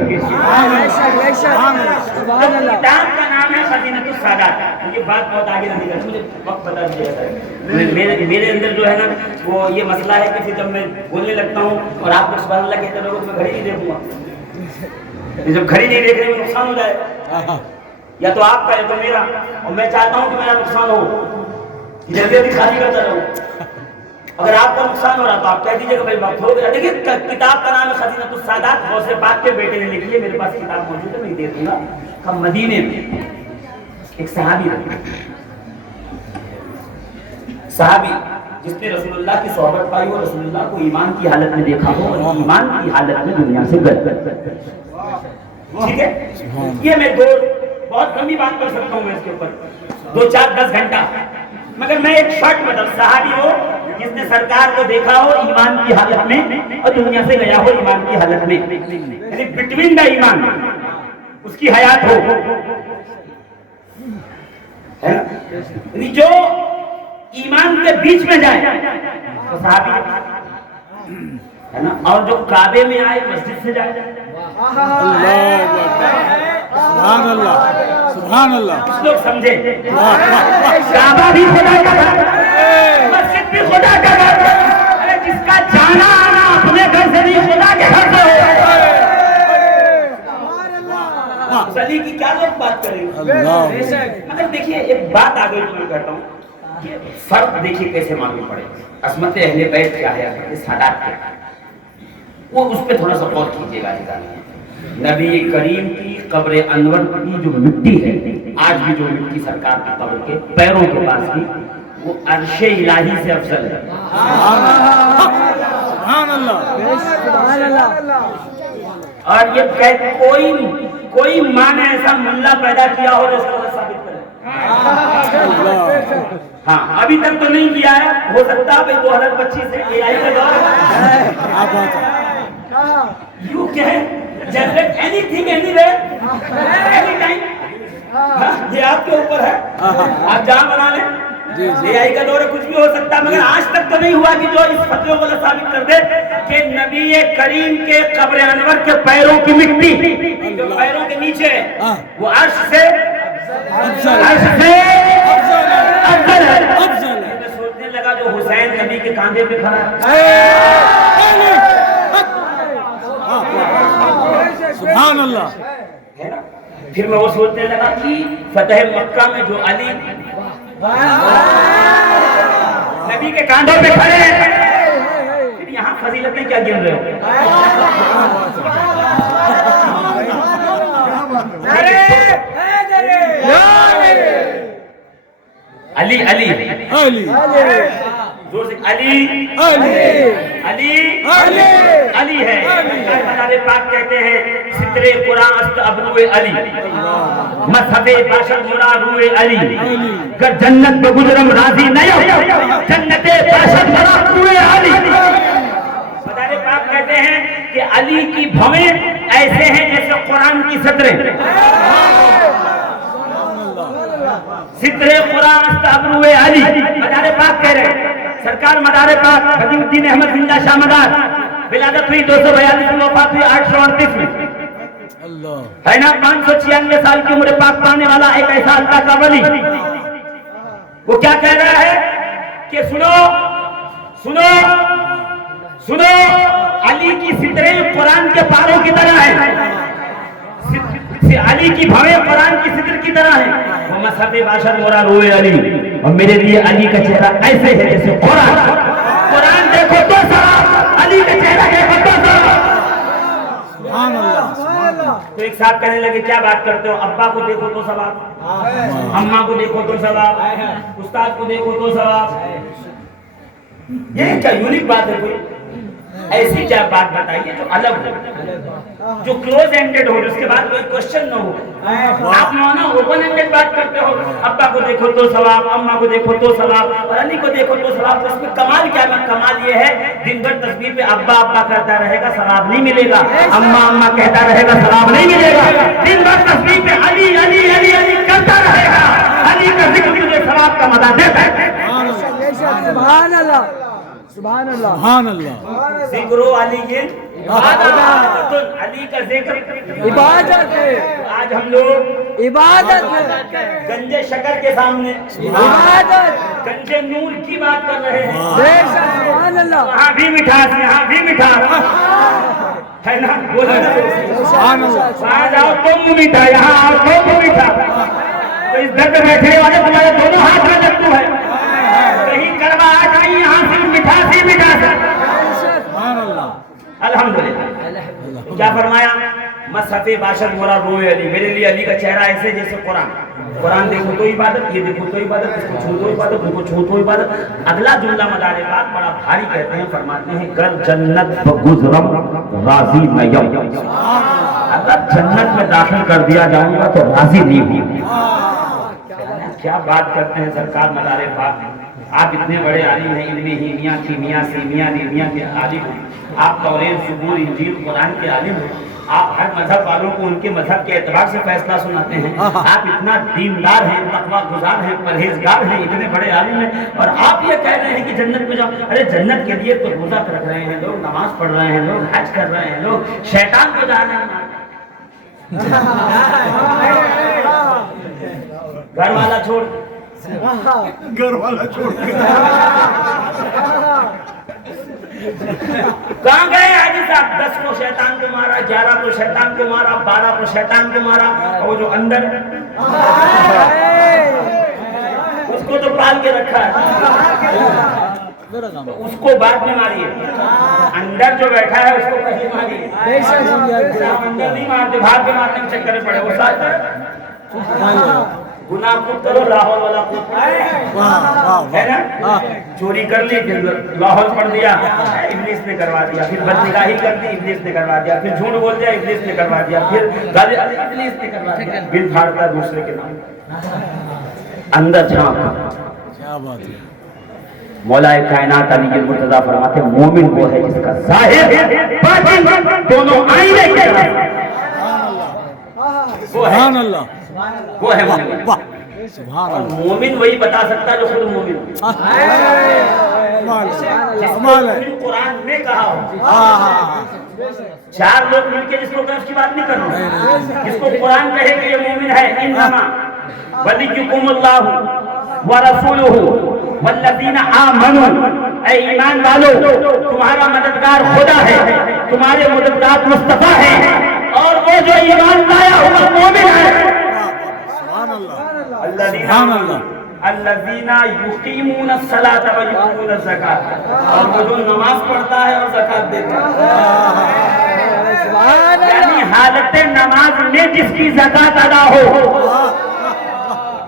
کتاب کا نام ہے خزینۃ السادات. یہ بات بہت آگے نہیں کرتی, مجھے وقت بتا دیجیے. میرے اندر جو ہے نا وہ یہ مسئلہ ہے کہ جب میں بولنے لگتا ہوں اور آپ کو سبحان اللہ کہتے رہو تو میں گھڑی نہیں دیکھوں گا. جب گھڑی نہیں دیکھ رہے میں نقصان ہو جائے, یا تو آپ کا یا تو میرا. اور میں چاہتا ہوں کہ میرا نقصان ہو, جلدی جلدی خالی کرتا رہوں. اگر آپ کا نقصان ہو رہا تو آپ کہہ دیجیے کہ بھائی وقت ہو گیا. دیکھیے کتاب کا نام ہے خزینۃ السادات. غوث پاک کے بیٹے نے لکھی ہے, میرے پاس کتاب موجود ہے, میں دے دوں گا. ہم مدینے میں ایک صحابی جس نے رسول اللہ کی صحبت پائی ہو, رسول اللہ کو ایمان کی حالت میں دیکھا ہو اور ایمان کی حالت میں دنیا سے گئے. ٹھیک ہے, یہ میں بہت لمبی بات کر سکتا ہوں میں اس کے اوپر 2-4-10 گھنٹہ. مگر میں ایک شارٹ مطلب صحابی ہو جس نے سرکار کو دیکھا ہو ایمان کی حالت میں اور دنیا سے گیا ہو ایمان کی حالت میں, یعنی بٹوین دا ایمان. اس کی حیات ہو، ہے نا؟ یعنی جو ایمان کے بیچ میں جائے وہ صحابی ہے نا، اور جو کعبے میں آئے مسجد سے جائے، سبحان اللہ سبحان اللہ. کچھ لوگ سمجھے کعبہ بھی خدا کا گھر، مسجد بھی خدا کا گھر، ارے جس کا جانا آنا اپنے گھر سے نہیں خدا کے گھر سے ہو. علی کی کیا لوگ بات کریں گے؟ مگر دیکھیے ایک بات آگے جو میں کہتا ہوں کہ فرق دیکھیے کیسے معلوم پڑے. عصمت اہل بیت کیا ہے، عصمت سادات کیا ہے، وہ اس پہ تھوڑا سا غور کیجیے گا. نبی کریم کی قبر انور کی جو مٹی ہے، آج بھی جو مٹی سرکار کی قبر کے پیروں کے پاس کی، وہ عرش الہی سے افضل ہے. سبحان اللہ. اور یہ کوئی ماں نے ایسا ملا پیدا کیا ہو جو اس کو ثابت کرے. ہاں ابھی تک تو نہیں کیا ہے، ہو سکتا ہے 2025 سے اے آئی کا دور ہے. You can generate any thing any where any time. یہ آپ کے اوپر ہے، آپ جہاں بنا لیں. اے آئی کا دور ہے، کچھ بھی ہو سکتا ہے. مگر آج تک تو نہیں ہوا کہ جو اس فتوے کو ثابت کر دے کہ نبی کریم کے قبر انور کے پیروں کی مٹی جو پیروں کے نیچے ہے وہ عرش سے افضل ہے. میں سوچنے لگا جو حسین نبی کے کاندھے پہ کھڑا ہے، سبحان اللہ. پھر میں وہ سوچنے لگا کہ فتح مکہ میں جو علی نبی کے کاندھوں پہ کھڑے ہیں، پھر یہاں فضیلتیں کیا گر رہے ہو. علی علی علی زور سے علی علی علی ہے. مدار پاک کہتے ہیں ستر قرآن است ابرو علی، مذہب باشد مرا روئے علی، گر جنت بگزرم راضی نہیں جنت باشد مرا روئے علی. مدار پاک کہتے ہیں کہ علی کی بھویں ایسے ہیں جیسے قرآن کی سطریں. ستر قرآن است ابرو علی مدار پاک کہہ رہے ہیں. سرکار مدار پاک بدی الدین احمد زندہ شاہ مدار، ولادت ہوئی 242 میں، وفات ہوئی 838 میں، ہے نا. 596 سال کی عمر پاک پانے والا ایک ایسا اللہ کا ولی. وہ کیا کہہ رہا ہے کہ سنو سنو سنو، علی کی ستریں قرآن کے پاروں کی طرح ہیں، علی کی بھویں قرآن کی ستر کی طرح ہیں. وہ مذہب باشد مرا روئے علی، اور میرے لیے علی کا چہرہ ایسے ہے جیسے قرآن دیکھو تو ثواب، علی کا چہرہ دیکھو تو ثواب. سبحان اللہ. تو ایک صاحب کہنے لگے کیا بات کرتے ہو، ابا کو دیکھو تو ثواب، اماں کو دیکھو تو ثواب، استاد کو دیکھو تو ثواب. یہ کیا یونیک بات ہے؟ کوئی ایسی کیا بات بتائیے جو الگ ہو، جو کلوز اینڈڈ ہو، جس کے بعد کوئی کوشچن نہ ہو. آپ مولانا اوپن اینڈڈ بات کرتے ہو، ابا کو دیکھو تو ثواب، اماں کو دیکھو تو ثواب، اور علی کو دیکھو تو ثواب. اس میں کمال کیا ہے؟ کمال یہ ہے دن بھر تسبیح پہ ابا ابا کرتا رہے گا ثواب نہیں ملے گا، اماں اماں کہتا رہے گا ثواب نہیں ملے گا. دن بھر تسبیح پہ علی علی علی علی کرتا رہے گا، علی کا ذکر تجھے ثواب کا مدد دیتا ہے. سبحان اللہ سبحان اللہ سبحان اللہ. ذکر علی عبادت، علی کا ذکر عبادت ہے. آج ہم لوگ عبادت ہے. گنجے شکر کے سامنے عبادت گنجے نور کی بات کر رہے ہیں. بے شک. سبحان اللہ. یہاں بھی مٹھاس، یہاں بھی مٹھاس ہے نا. سبحان اللہ. وہاں جاؤ تم میٹھا، یہاں آؤ تم میٹھا. تو اس گھر پہ بیٹھے والے تمہارے دونوں ہاتھ میں لگو ہے، کہیں کڑوا آ جائیں، یہاں صرف مٹھاس ہی مٹھاس ہے. سبحان اللہ. الحمدللہ. کیا فرمایا؟ مصحف باشد مرا روئے علی، میرے لیے علی کا چہرہ ایسے جیسے قرآن دیکھو تو عبادت، یہ دیکھو تو عبادت، اس کو چھو تو عبادت، ان کو چھو تو عبادت. اگلا جملہ مدار پاک بڑا بھاری کہتے ہیں، فرماتے ہیں گر جنت بگزرم راضی نیم، اگر جنت میں داخل کر دیا جاؤں گا تو راضی نہیں ہوں. کیا بات کرتے ہیں سرکار مدار پاک. آپ اتنے بڑے عالم ہیں، علم ہیمیا کیمیا سیمیا نیمیا کے عالم ہیں، آپ توریت زبور انجیل قرآن کے عالم ہیں. آپ ہر مذہب والوں کو ان کے مذہب کے اعتبار سے فیصلہ سناتے ہیں. آپ اتنا دیندار ہیں, تقویٰ گزار ہیں, پرہیزگار ہیں, اتنے بڑے عالم ہیں, اور آپ یہ کہہ رہے ہیں کہ جنت میں جاؤ. ارے جنت کے لیے تو روزہ رکھ رہے ہیں لوگ, نماز پڑھ رہے ہیں لوگ, حج کر رہے ہیں لوگ, شیطان کو جا رہے ہیں. گھر والا چھوڑ, گھر والا چھوڑ کے کہاں گئے حاجی صاحب؟ 10 کو شیطان کو مارا, 11 کو شیطان کو مارا, 12 کو شیطان کو مارا, اور وہ جو اندر اس کو تو پال کے رکھا ہے, اس کو بعد میں ماریے. اندر جو بیٹھا ہے اس کو پہلے ماریے. اندر نہیں مارتے, باہر کے مارنے کے چکر میں پڑے. وہ ساتھ گناہ خود کرو, لاہور والا خود ہے نا. چوری کر لی, پھر لاہور پڑھ دیا, ابلیس نے کروا دیا. پھر بدنگاہی کر دی, ابلیس نے کروا دیا. پھر جھوٹ بول دیا, ابلیس نے کروا دیا. پھر گالی, ابلیس نے کروا دیا. بل پھاڑتا دوسرے کے نام. اندر جھانک. کیا بات ہے. مولا کائنات علی المرتضیٰ فرماتے ہیں مومن وہ ہے جس کا ظاہر باطن دونوں آئینے کی طرح. سبحان اللہ, وہ ہے مومن. سبحان اور اللہ. مومن وہی بتا سکتا ہے جو خود مومن ہو. کمال ہے. قرآن میں کہا ہو. 4 لوگ مل کے جس کو کہ اس کی بات نہیں کرنا. جس کو قرآن کہے کہ یہ مومن ہے. انما ولیکم اللہ ورسولہ والذین آمنوا, اے ایمان والو تمہارا مددگار خدا ہے, تمہارے مددگار مصطفیٰ ہے, اور وہ جو ایمان لایا ہوا مومن ہے. سبحان اللہ. سبحان اللہ. الذین یقیمون الصلاۃ ویؤتون الزکاۃ, اور وہ جو نماز پڑھتا ہے اور زکات دیتا ہے. یعنی حالت نماز میں جس کی زکات ادا ہو.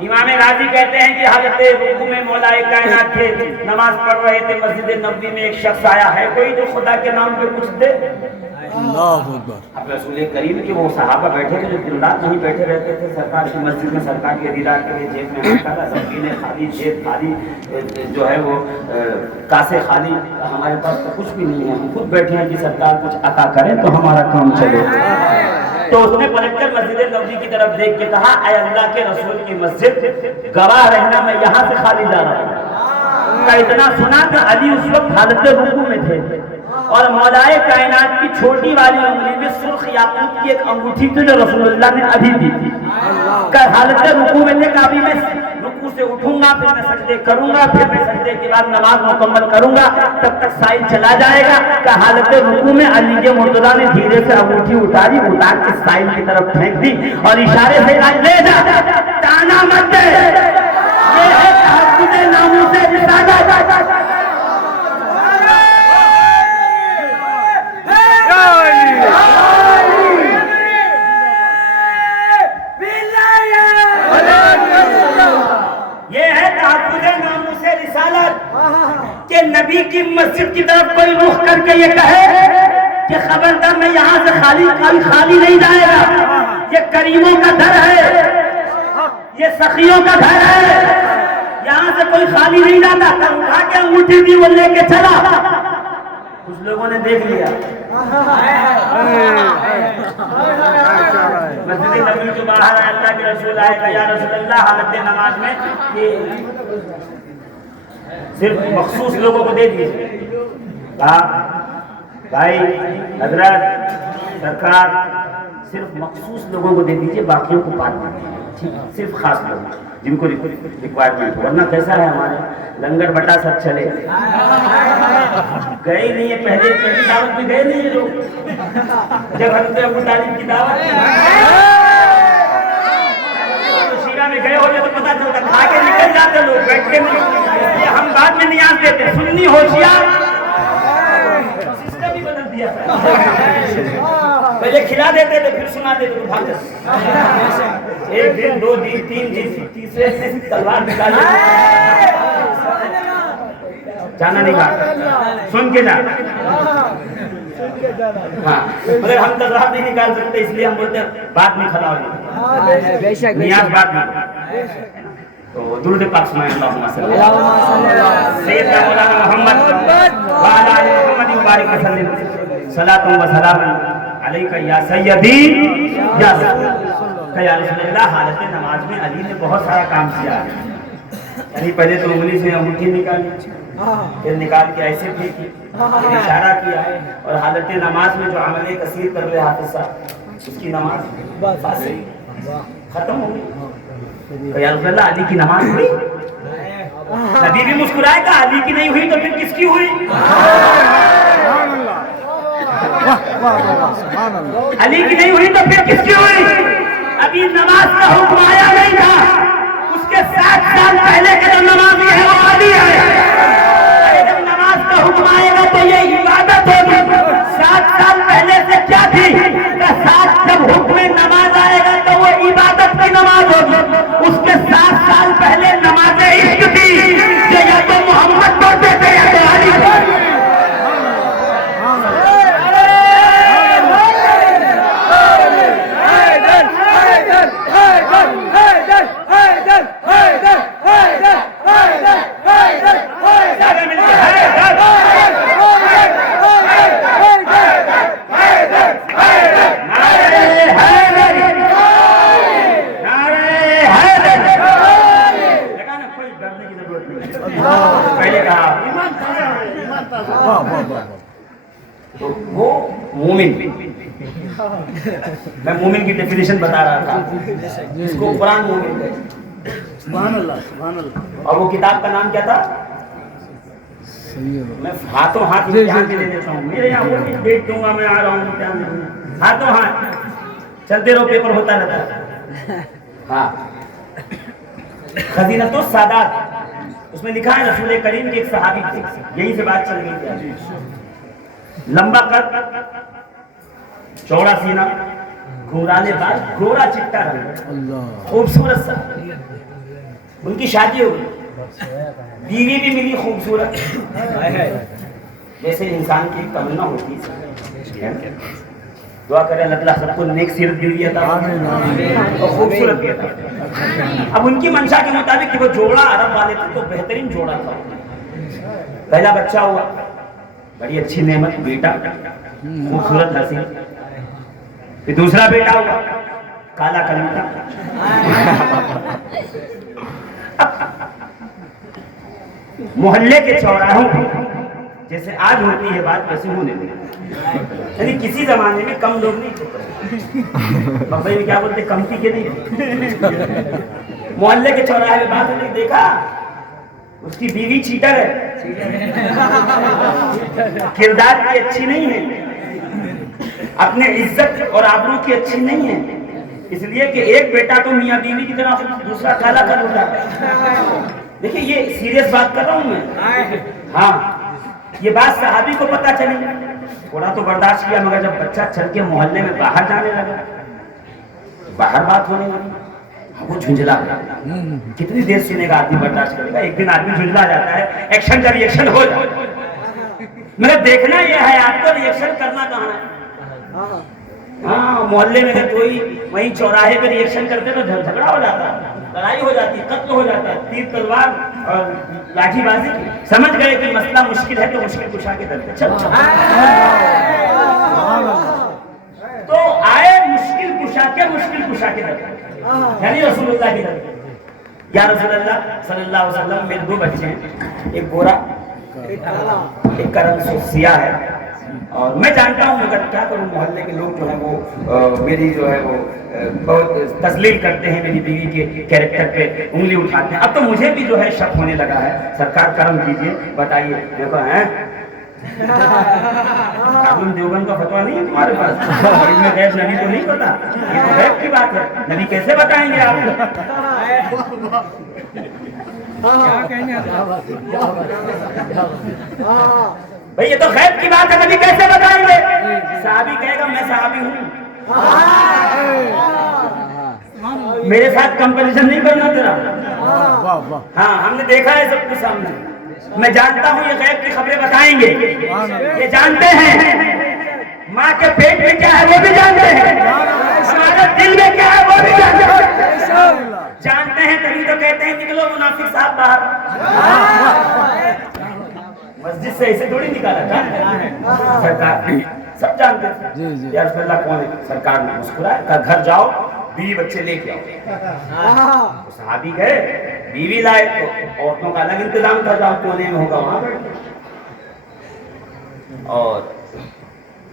امام راضی کہتے ہیں کہ حالت رکوع میں مولا کائنات تھے, نماز پڑھ رہے تھے, مسجد نبوی میں ایک شخص آیا ہے کوئی جو خدا کے نام پہ کچھ دے. اللہ اکبر. اب رسول کریم کے وہ صحابہ بیٹھے تھے جو دن رات نہیں بیٹھے رہتے تھے سرکار کی مسجد میں, سرکار کے دیدار کے لیے. جیب میں رکھا تھا, سب پینے خالی, جیب خالی, جو ہے وہ کاسے خالی. ہمارے پاس تو کچھ بھی نہیں ہے, ہم خود بیٹھے ہیں کہ سرکار کچھ عطا کرے تو ہمارا کام چلے. تو اس نے پلٹ کر مسجد نبوی کی طرف دیکھ کے کہا اے اللہ کے رسول کی مسجد, گواہ رہنا میں یہاں سے خالی جا رہا ہوں. کا اتنا سنا کہ علی اس وقت حالت رکوع میں تھے, اور مولائے کائنات کی چھوٹی والی انگلی میں سرخ یاقوت کی ایک انگوٹھی تھی جو رسول اللہ نے ابھی دی تھی. کہ حالت رکوع میں تھے کہ ابھی میں رکوع سے اٹھوں گا, پھر میں سجدے کروں گا, پھر میں سجدے کے بعد نماز مکمل کروں گا, تب تک سائل چلا جائے گا. کہ حالت رکوع میں علی کے مرتضیٰ نے دھیرے سے انگوٹھی اٹھا کے سائل کی طرف پھینک دی اور اشارے سے کہا لے جا, تانا مت دے. یہ ہے تحفظ ناموس رسالت. یہ ہے تحفظ ناموس رسالت کہ نبی کی مسجد کی طرف کوئی رخ کر کے یہ کہے کہ خبردار میں یہاں سے خالی نہیں جائے گا. یہ کریموں کا گھر ہے, یہ سخیوں کا گھر ہے, یہاں سے کوئی خالی نہیں جاتا. کر اٹھا کے انگوٹھی دی, وہ لے کے چلا. کچھ لوگوں نے دیکھ لیا. مسجد نبوی کے باہر اللہ کے رسول آئے کہ یا رسول اللہ حالت نماز میں یہ صرف مخصوص لوگوں کو دے دیجیے. کہا بھائی حضرت سرکار صرف مخصوص لوگوں کو دے دیجیے, باقیوں کو بات مت دیجیے, صرف خاص لوگ جن کو ریکوائرمنٹ. ورنہ کیسا ہے ہمارے لنگر بٹا سب چلے گئے نہیں ہے. پہلی دعوت میں گئے نہیں ہے لوگ. جب حضرت ابو طالب کی دعوت شیرہ میں گئے ہوتے تو پتا چلتا, کھا کے نکل جاتے لوگ, بیٹھ کے نہیں. ہم بعد میں نیاز دیتے, سننی ہوشیار سسٹم ہی بدل دیا. پہلے کھلا دیتے تھے پھر سنا دیتے تو بھاگ جاتے. 1 دن 2 دن 3 دن, تیسرے سے تلوار نکال جانا نہیں کہا, سن کے جا. ہاں مگر ہم تلوار نہیں نکال سکتے, اس لیے ہم بولتے ہیں بعد میں کھلا ہو جائے, نیاز بعد میں. تو درود پاک سنائیں اللہم صلی اللہ سیدنا مولانا محمد وعلی آل محمد مبارک وسلم. صلاۃ و سلام علیک یا سیدی یا کہ یا رسول اللہ حالت نماز میں علی نے بہت سارا کام کیا ہے. یعنی پہلے تو انگلی سے انگوٹھی نکالی, پھر نکال کے ایسے پھینکی, پھر اشارہ کیا, اور حالت نماز میں جو عمل کثیر کر رہے حافظ صاحب, اس کی نماز ختم ہو گئی. کہ یا رسول اللہ علی کی نماز ہوئی؟ نبی بھی مسکرائے گا, علی کی نہیں ہوئی تو پھر کس کی ہوئی؟ علی کی نہیں ہوئی تو پھر کس کی ہوئی؟ ابھی نماز کا حکم آیا نہیں تھا, اس کے 7 سال پہلے کا جو نمازی ہے وہ علی ہے. جب نماز کا حکم آئے گا تو یہ عبادت ہوگی. 7 سال پہلے سے کیا تھی؟ جب حکم نماز آئے گا تو وہ عبادت کی نماز ہوگی. اس کے 7 سال پہلے نماز عشق تھی, جو یا تو محمد پڑھتے تھے یا تو علی پڑھتے. وہ مومن, میں مومن کی ڈیفینیشن بتا رہا تھا, اس کو قرآن مومن ہے. سبحان اللہ, سبحان اللہ. اور وہ کتاب کا نام کیا تھا؟ میں ہاتھوں ہاتھ امتحان دے دیتا ہوں, میرے یہاں وہ بھی دیکھ دوں گا, میں آ رہا ہوں امتحان دینے, ہاتھوں ہاتھ چلتے رہو, پیپر ہوتا رہتا ہے. ہاں, خزینۃ السادات, اس میں لکھا ہے رسول کریم کے ایک صحابی تھے, یہیں سے بات چل گئی تھی. لمبا قد, چوڑا سینہ, گورالے بال, گورا چٹا رنگ, خوبصورت سا. ان کی شادی ہو گئی, بیوی بھی ملی خوبصورت, جیسے انسان کی ایک تمنا ہوتی ہے. دعا کرے اللہ تعالیٰ سب کو نیک سیرت بیوی عطا اور خوبصورت بھی عطا. اب ان کی منشا کے مطابق کہ وہ جوڑا عرب والے تھے تو بہترین جوڑا تھا. پہلا بچہ ہوا, بڑی اچھی نعمت, بیٹا خوبصورت حسین. پھر دوسرا بیٹا ہوا, کالا کلمہ. محلے کے چوراہوں جیسے آج ہوتی ہے بات ویسے ہونے لگی. یعنی کسی زمانے میں کم لوگ نہیں تھے, بمبئی میں کیا بولتے, کم تھی کہ نہیں. محلے کے چوراہے میں بات ہونے دیکھا, اس کی بیوی چیٹر ہے, کردار کی اچھی نہیں ہے, اپنے عزت اور آبرو کی اچھی نہیں ہے, اس لیے کہ ایک بیٹا تو میاں بیوی کی طرح, دوسرا کالا کر ہوتا ہے. دیکھیں یہ سیریس بات کر رہا ہوں میں. ہاں, یہ بات صحابی کو پتا چلی, تھوڑا تو برداشت کیا, مگر جب بچہ چل کے محلے میں باہر جانے لگا, باہر بات ہونے لگی, وہ جھنجلا. کتنی دیر سینے کا آدمی برداشت کرے گا؟ ایک دن آدمی جھنجلا جاتا ہے, ایکشن کا ریئیکشن ہو جاتا ہے. مگر دیکھنا یہ ہے آپ کو ریئیکشن کرنا کہاں ہے. ہاں, محلے میں اگر کوئی وہیں چوراہے پہ ریئیکشن کرتے تو جھگڑا ہو جاتا, لڑائی ہو جاتی, قتل ہو جاتا ہے, تیر تلوار اور لاٹھی بازی. سمجھ گئے کہ مسئلہ مشکل ہے تو مشکل کشا کے درد چل. تو آئے مشکل کشا کے درد, یعنی رسول اللہ کی درد. یا رسول اللہ صلی اللہ علیہ وسلم, میرے 2 بچے ہیں, ایک گورا ایک کا رنگ سیاہ ہے, اور میں جانتا ہوں مگر کیا کروں, محلے کے لوگ جو ہیں وہ میری جو ہے وہ بہت تذلیل کرتے ہیں, میری بیوی کے کیریکٹر پہ انگلی اٹھاتے ہیں. اب تو مجھے بھی جو ہے شک ہونے لگا ہے. سرکار کرم کیجیے, بتائیے. دیکھو ہیں دیوبند کا فتویٰ نہیں ہے تمہارے پاس, اس میں غیب نبی تو نہیں پتا, یہ تو غیب کی بات ہے, نبی کیسے بتائیں گے آپ بھائی, یہ تو غیب کی بات ہے, نبی کیسے بتائیں گے. صحابی کہے گا میں صحابی ہوں, میرے ساتھ کمپریزن نہیں کرنا تیرا. ہاں, ہم نے دیکھا ہے سب کے سامنے, میں جانتا ہوں یہ غیب کی خبریں بتائیں گے, یہ جانتے ہیں ماں کے پیٹ میں کیا ہے وہ بھی جانتے ہیں, ہمارے دل میں کیا ہے وہ بھی جانتے ہیں. جانتے ہیں تبھی تو کہتے ہیں نکلو منافق صاحب باہر. مسجد سے ایسے تھوڑی نکالا تھا. سب جانتے تھے. یا رسول اللہ کون ہے؟ سرکار نے مسکرایا, کہا گھر جاؤ بیوی بچے لے کے آؤ. صحابی گئے, بیوی لائے, تو عورتوں کا الگ انتظام تھا, جاؤ کونے میں ہوگا وہاں بیٹھ. اور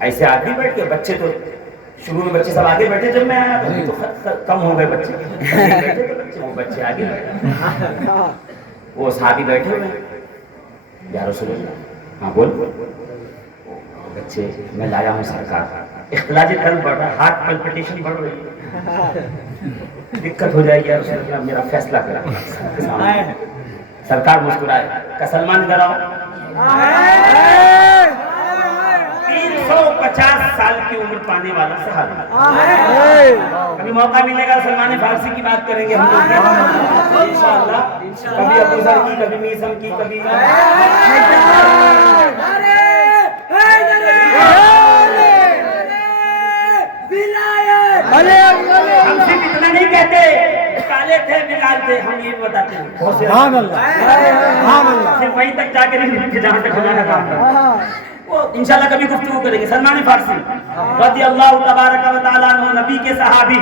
ایسے آدمی بیٹھ کے, بچے تو شروع میں بچے سب آگے بیٹھے, جب میں آیا تو کم ہو گئے بچے, وہ بچے آگے بیٹھے, وہ صحابی بیٹھے ہوئے. یا رسول اللہ, ہاں بول. بچے میں لایا ہوں سرکار, اختلاج قلب بڑھ رہا ہے, ہارٹ پلپٹیشن بڑھ رہی ہے, دقت ہو جائے گی, یا رسول اللہ میرا فیصلہ کرا. سرکار مسکرائے, کہ سلمان ادھر آؤ. 350 سال کی عمر پانے والا صحابی. کبھی موقع ملے گا سلمان فارسی کی بات کریں گے ہم لوگ انشاءاللہ. کبھی ابو ذر کی, کبھی میثم کی, کبھی ہم صرف اتنا نہیں کہتے کالے تھے بلال تھے, ہم یہ بتاتے ہیں سبحان اللہ, سبحان اللہ. صرف وہیں تک جا کے نہیں جہاں تک ہمارا کام کرتا. وہ انشاءاللہ کبھی گفتگو کریں گے. سلمان فارسی رضی اللہ تبارک و تعالیٰ عنہ, نبی کے صحابی.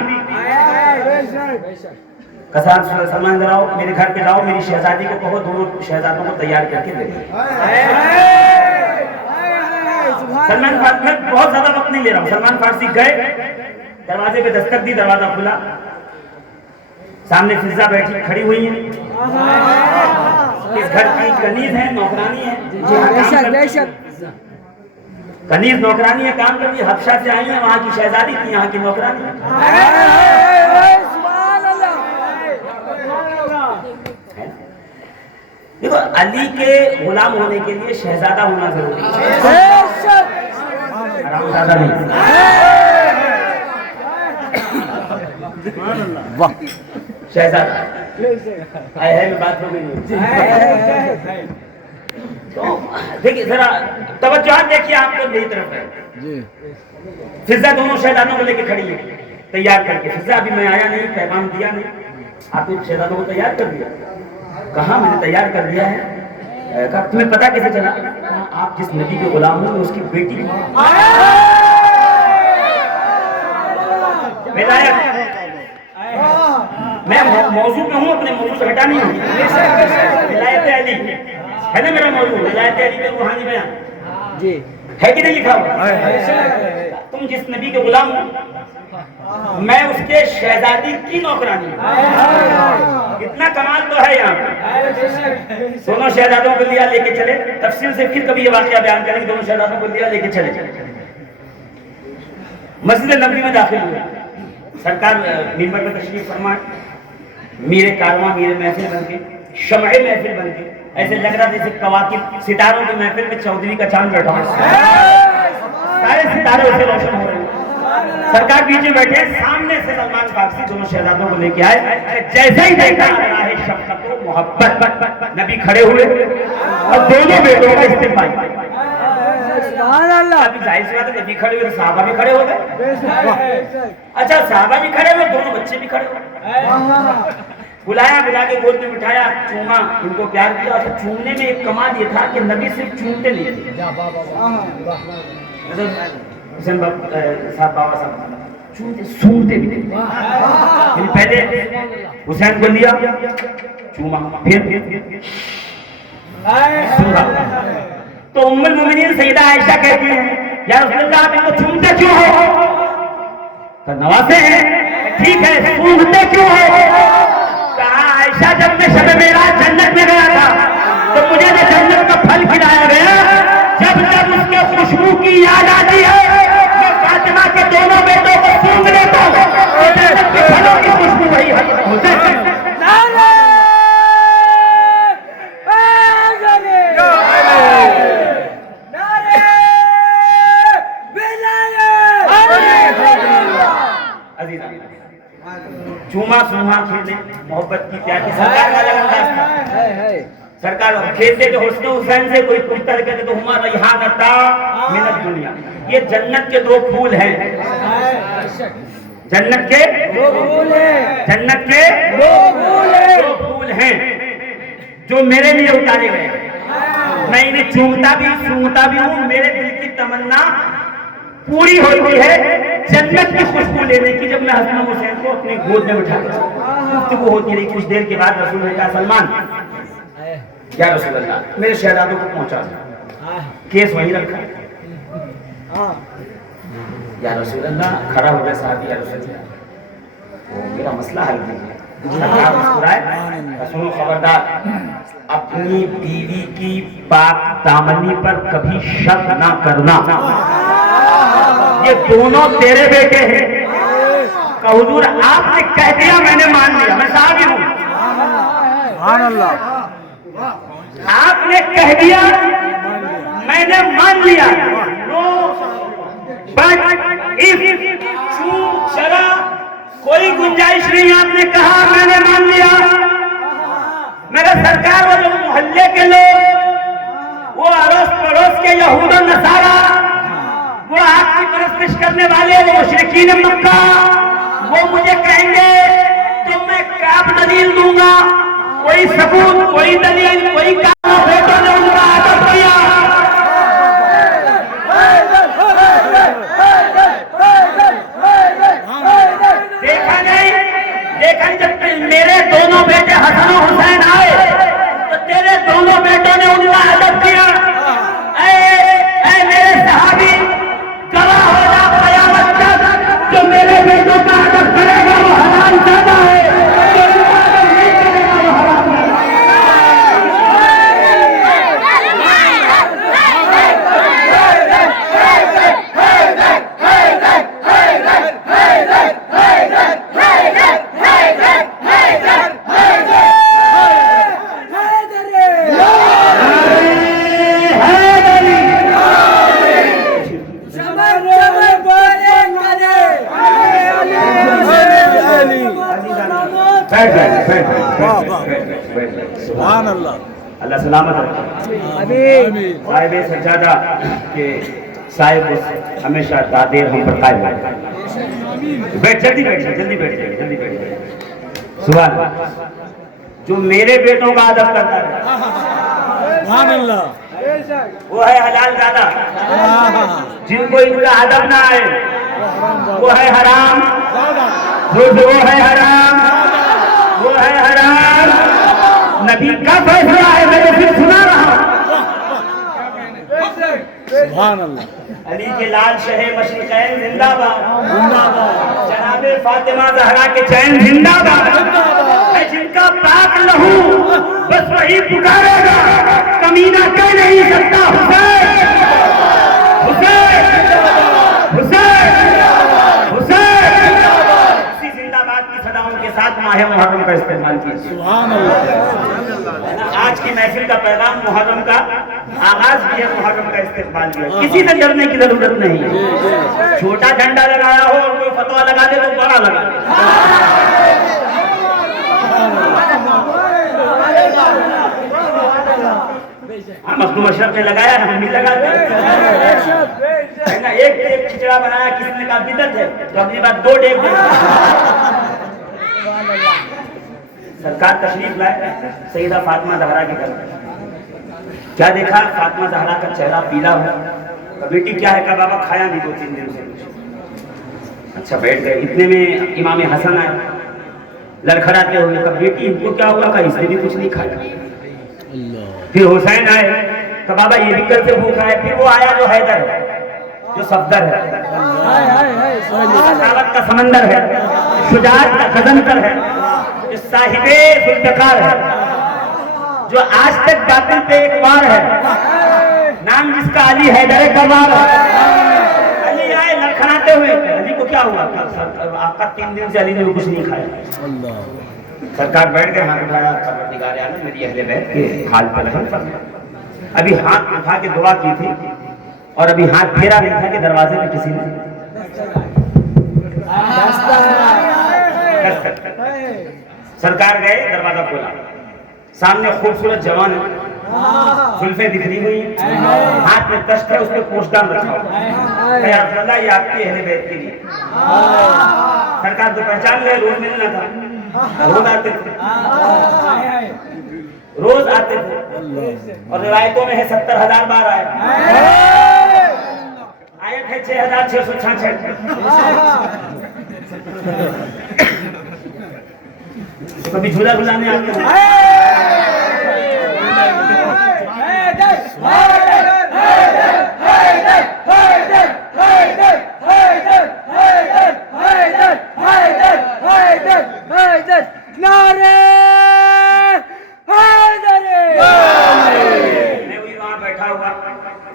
کسان سلمان ذرا میرے گھر پہ جاؤ, میری شہزادی کو کہو دونوں شہزادوں کو تیار کر کے دے. سلمان فارسی, میں بہت زیادہ وقت نہیں لے رہا ہوں. سلمان فارسی گئے, دروازے پہ دستک دی, دروازہ کھلا, سامنے فضا بیٹھی کھڑی ہوئی ہیں. اس گھر کی کنیز ہے, نوکرانی ہے, کنیز نوکرانی ہے, کام کر رہی ہے. حبشہ سے آئی ہیں, وہاں کی شہزادی تھی, یہاں کی نوکرانی ہے. دیکھو علی کے غلام ہونے کے لیے شہزادہ ہونا ضروری ہے, حرامزادہ نہیں. شہزادہ ہے بات ہو گئی. تو دیکھیے ذرا توجہ دیکھیے, آپ کو میری طرف ہے. فضا دونوں شہزادوں کو لے کے کھڑی ہے تیار کر کے. فضا ابھی میں آیا نہیں, پیغام دیا نہیں, آپ نے شہزادوں کو تیار کر دیا. کہاں میں نے تیار کر دیا ہے. کہا تمہیں پتا کیسے چلا؟ آپ جس نبی کے غلام ہوں اس کی بیٹی میں موضوع پہ ہوں, اپنے موضوع سے ہٹا نہیں ہوں. ولایت علی ہے نا میرا موضوع, ولایت علی پہ روحانی بیان ہے کہ نہیں لکھا ہوا؟ تم جس نبی کے غلام ہو, میں اس کے شہزادی کی نوکرانی ہوں. اتنا کمال تو ہے یہاں پہ. دونوں شہزادوں کو لیا لے کے چلے. تفصیل سے پھر کبھی یہ واقعہ بیان کریں گے. دونوں شہزادوں کو لیا لے کے چلے. مسجد نبوی میں داخل ہوئے. سرکار منبر پر تشریف فرمائے, میرے کارواں میرے محفل بن کے, شمع محفل بن کے, ایسے لگ رہا جیسے کواکب ستاروں کے محفل میں چودھری کا چاند بیٹھا ہے, سارے ستارے اسے روشن ہو رہے ہیں. سرکار پیچھے بیٹھے, سامنے سے سلمان فارسی دونوں شہزادوں کو لے کے آئے. جیسے ہی دیکھا راہ شفقت و محبت, نبی کھڑے ہوئے اور دونوں بیٹوں کا استقبال. ابھی ظاہر سی بات ہے, نبی کھڑے ہوئے تو صحابہ بھی کھڑے ہو گئے. اچھا صحابہ بھی کھڑے ہوئے, دونوں بچے بھی کھڑے ہوئے. بلایا, بلا کے گود میں بٹھایا, چوما, ان کو پیار کیا. اور چومنے میں ایک کمال یہ تھا کہ نبی صرف چومتے نہیں تھے. حسین صاحب بابا صاحب چومتے سونگتے بھی تھے. پہلے حسین کو لیا, چوما, پھر سونگا. تو ام المومنین سیدہ عائشہ کہتی ہیں, یا رسول اللہ آپ ان کو چومتے کیوں ہو؟ تو نواسے ہیں, ٹھیک ہے, سونگتے کیوں ہو؟ کہا عائشہ جب میں شب معراج جنت میں گیا تھا تو مجھے تو جنت کا پھل کھلایا گیا. جب جب اس کے خوشبو کی یاد آتی ہے میں فاطمہ کے دونوں بیٹوں کو سونگ لیتا ہوں. جنت کے پھلوں کی خوشبو وہی ہوتی ہے. چوما سوما کھیلے, محبت کی پیاری. سرکار کا الگ انداز تھا. سرکار کھیلتے تو حسن حسین سے کوئی پوچھتا ہے کہتے تو ہمارا یہاں نتا من الدنیا. یہ جنت کے 2 پھول ہیں, جنت کے 2 پھول ہیں, جنت کے 2 پھول ہیں جو میرے لیے اتارے گئے. میں انہیں چومتا بھی سونگتا بھی ہوں. میرے دل کی تمنا پوری ہوتی ہے جنت کی خوشبو لینے کی جب میں حسن حسین کو اپنی گود میں بٹھا کر گفتگو ہوتی رہی. کچھ دیر کے بعد رسول نے کہا سلمان یا رسول اللہ میرے شہزادوں کو پہنچا دو, کیس وہیں رکھا ہے. یا رسول اللہ کھڑا ہو گیا صاحب, یا رسول اللہ وہ میرا مسئلہ حل نہیں ہے. سرکار مسکرائے, رسول خبردار اپنی بیوی کی پاک دامنی پر کبھی شک نہ کرنا, یہ دونوں تیرے بیٹے ہیں. کہ حضور آپ نے کہہ دیا میں نے مان لیا, میں صحابی ہوں. سبحان اللہ. آپ نے کہہ دیا میں نے مان لیا. شرع کوئی گنجائش نہیں, آپ نے کہا میں نے مان لیا. میرے سرکار اور محلے کے لوگ, وہ اڑوس پڑوس کے یہود و نصارا, وہ آپ کی پرستش کرنے والے, وہ مشرکین مکہ, وہ مجھے کہیں گے تو میں کیا دلیل دوں گا؟ کوئی ثبوت, کوئی دلیل, کوئی کام بیٹوں نے ان کا ادب کیا. دیکھا نہیں جب میرے دونوں بیٹے حسن و حسین آئے تو تیرے دونوں بیٹوں نے ان کا ادب کیا. اے میرے صحابی, گواہ ہو جا قیامت تک جو میرے بیٹوں کا ادب کرے گا وہ حلال زادہ ہے, جو ان کا ادب نہیں کرے گا وہ حرام ہے. سبحان اللہ. اللہ سلامت رکھے. صاحب سجادہ کے صاحب ہمیشہ دادیر ہم پر قائم رکھے. بیٹھ, جلدی بیٹھ, جلدی بیٹھ, جلدی بیٹھ. سبحان جو میرے بیٹوں کا ادب کرتا ہے سبحان اللہ. وہ ہے حلال زادہ. جن کو ان کا ادب نہ آئے وہ ہے حرام, وہ ہے حرام, وہ ہے حرام. نبی کا فیصلہ ہے, میں نے پھر سنا رہا ہوں. سبحان اللہ. علی کے لال شہ مشرقین زندہ باد, جناب فاطمہ زہرا کے چین زندہ باد. ہے جن کا پاک لہو بس وہی پکارے گا, کمینہ کہہ نہیں سکتا حسین حسین حسین حسین. اسی زندہ باد کی صداؤں کے ساتھ ماہ محرم کا استعمال کیجیے. سبحان اللہ. آج کی محفل کا پیغام محرم کا آغاز بھی ہے, محرم کا استقبال بھی ہے. کسی سے ڈرنے کی ضرورت نہیں ہے. چھوٹا جھنڈا لگایا ہو اور کوئی فتویٰ لگا دے تو بڑا لگا دے. مخدوم اشرف نے لگایا, ہم بھی لگا دیں. ایک کھچڑا بنایا, کسی نے کہا بدعت ہے, تو اگلی بار 2 ڈیگ دیں. سرکار تشریف لائے سیدہ فاطمہ زہرا کے گھر. کیا دیکھا؟ فاطمہ زہرا کا چہرہ پیلا ہوا. بیٹی کیا ہے؟ کہا بابا کھایا نہیں 2-3 دن سے. اچھا بیٹھ گئے. اتنے میں امام حسن آئے لڑکھڑاتے ہوئے. کہا بیٹی ان کو کیا ہوا؟ کہا اس نے بھی کچھ نہیں کھایا. پھر حسین آئے. کہا بابا یہ بھی کل سے بھوکا ہے. پھر وہ آیا جو حیدر ہے, جو صفدر ہے, عداوت کا سمندر ہے, شجاعت کا خزنکر ہے, جو صاحب ذوالفقار ہے, جو آج تک باطل پہ ایک وار ہے, نام جس کا علی حیدر کرار ہے. علی آئے لڑکھڑاتے ہوئے. علی کو کیا ہوا؟ آقا 3 دن سے علی نے کچھ نہیں کھایا. سرکار بیٹھ گئے, ہاتھ اٹھایا, پروردگار عالم میری اہل بیت کے حال پر رحم فرما. ابھی ہاتھ اٹھا کے دعا کی تھی اور ابھی ہاتھ پھیرا نہیں تھا کہ دروازے پہ کسی نے سرکار گئے, دروازہ کھولا. سامنے خوبصورت جوان ہے, زلفیں بکھری ہوئی, ہاتھ میں تشت ہے, اس پہ پوشدان رکھا ہوا. یا رسول اللہ یہ آپ کی اہل بیت کے لیے. سرکار تو پہچان گئے, روز ملنا تھا, روز آتے تھے, روز آتے تھے, اور روایتوں میں ہے 70,000 بار آئے. آیت ہے 6666. کبھی جھولا جھولانے آتے ہیں؟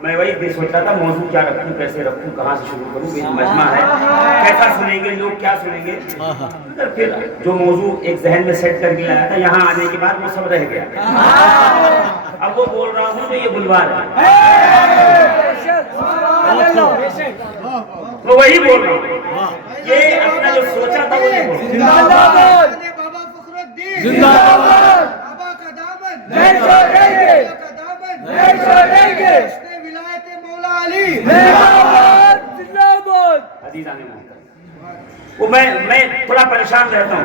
میں وہی سوچ رہا تھا موضوع کیا رکھوں, کیسے رکھوں, کہاں سے شروع کروں. مجمع ہے, کیسا سنیں گے لوگ, کیا سنیں گے. پھر جو موضوع ایک ذہن میں سیٹ کر کے لایا تھا, یہاں آنے کے بعد وہ سب رہ گیا. اب وہ بول رہا ہوں تو یہ بلوار ہے, تو وہی بول رہا ہوں. یہ اپنا جو سوچا تھا وہ نہیں بول. وہ میں تھوڑا پریشان رہتا ہوں.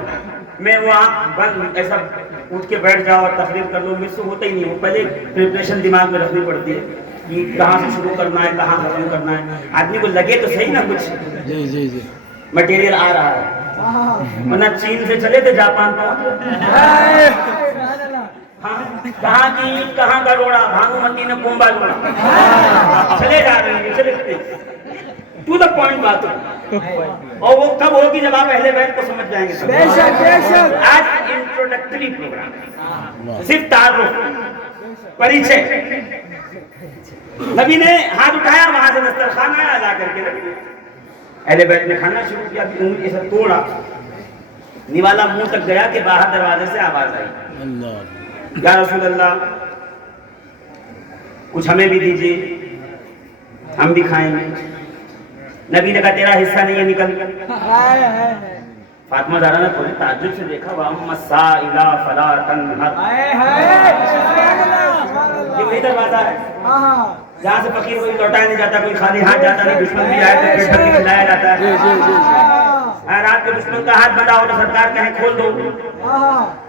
میں وہاں بند ایسا اٹھ کے بیٹھ جاؤ اور تقریر کر لوں, مجھ سے ہوتا ہی نہیں. وہ پہلے پریپریشن دماغ میں رکھنی پڑتی ہے کہ کہاں سے شروع کرنا ہے, کہاں ختم کرنا ہے. آدمی کو لگے تو صحیح نا کچھ مٹیریل آ رہا ہے, ورنہ چین سے چلے تھے جاپان پہنچ. کہاں کی کہاں کا روڑا, بھانومتی نے کنبا روڑا, چلے جا رہے ہیں, چلے ٹو دا پوائنٹ بات ہے. اور وہ کب ہوگی جب آپ اہل بیت کو سمجھ جائیں گے. آج انٹروڈکٹری پروگرام, صرف تعارف, پریچے. نبی نے ہاتھ اٹھایا, وہاں سے دسترخوان آیا, لا کر کے اہل بیت نے کھانا شروع کیا. انگلی سے توڑا, نوالا منہ تک گیا کہ باہر دروازے سے آواز آئی, یا رسول اللہ کچھ ہمیں بھی دیجیے, ہم بھی کھائیں گے. نبی نے کہا تیرا حصہ نہیں ہے, نکل. فاطمہ زہرا نے تھوڑی تعجب سے دیکھا, وَأَمَّا السَّائِلَ فَلَا تَنْهَرْ. یہ وہی دروازہ ہے جہاں سے فقیر کوئی لوٹایا نہیں جاتا, کوئی خالی ہاتھ جاتا نہیں, دشمن بھی آئے تو پیٹ بھر کے کھلایا جاتا ہے. رات کے دشمن کا ہاتھ بندھا ہو تو سرکار کہیں کھول دو,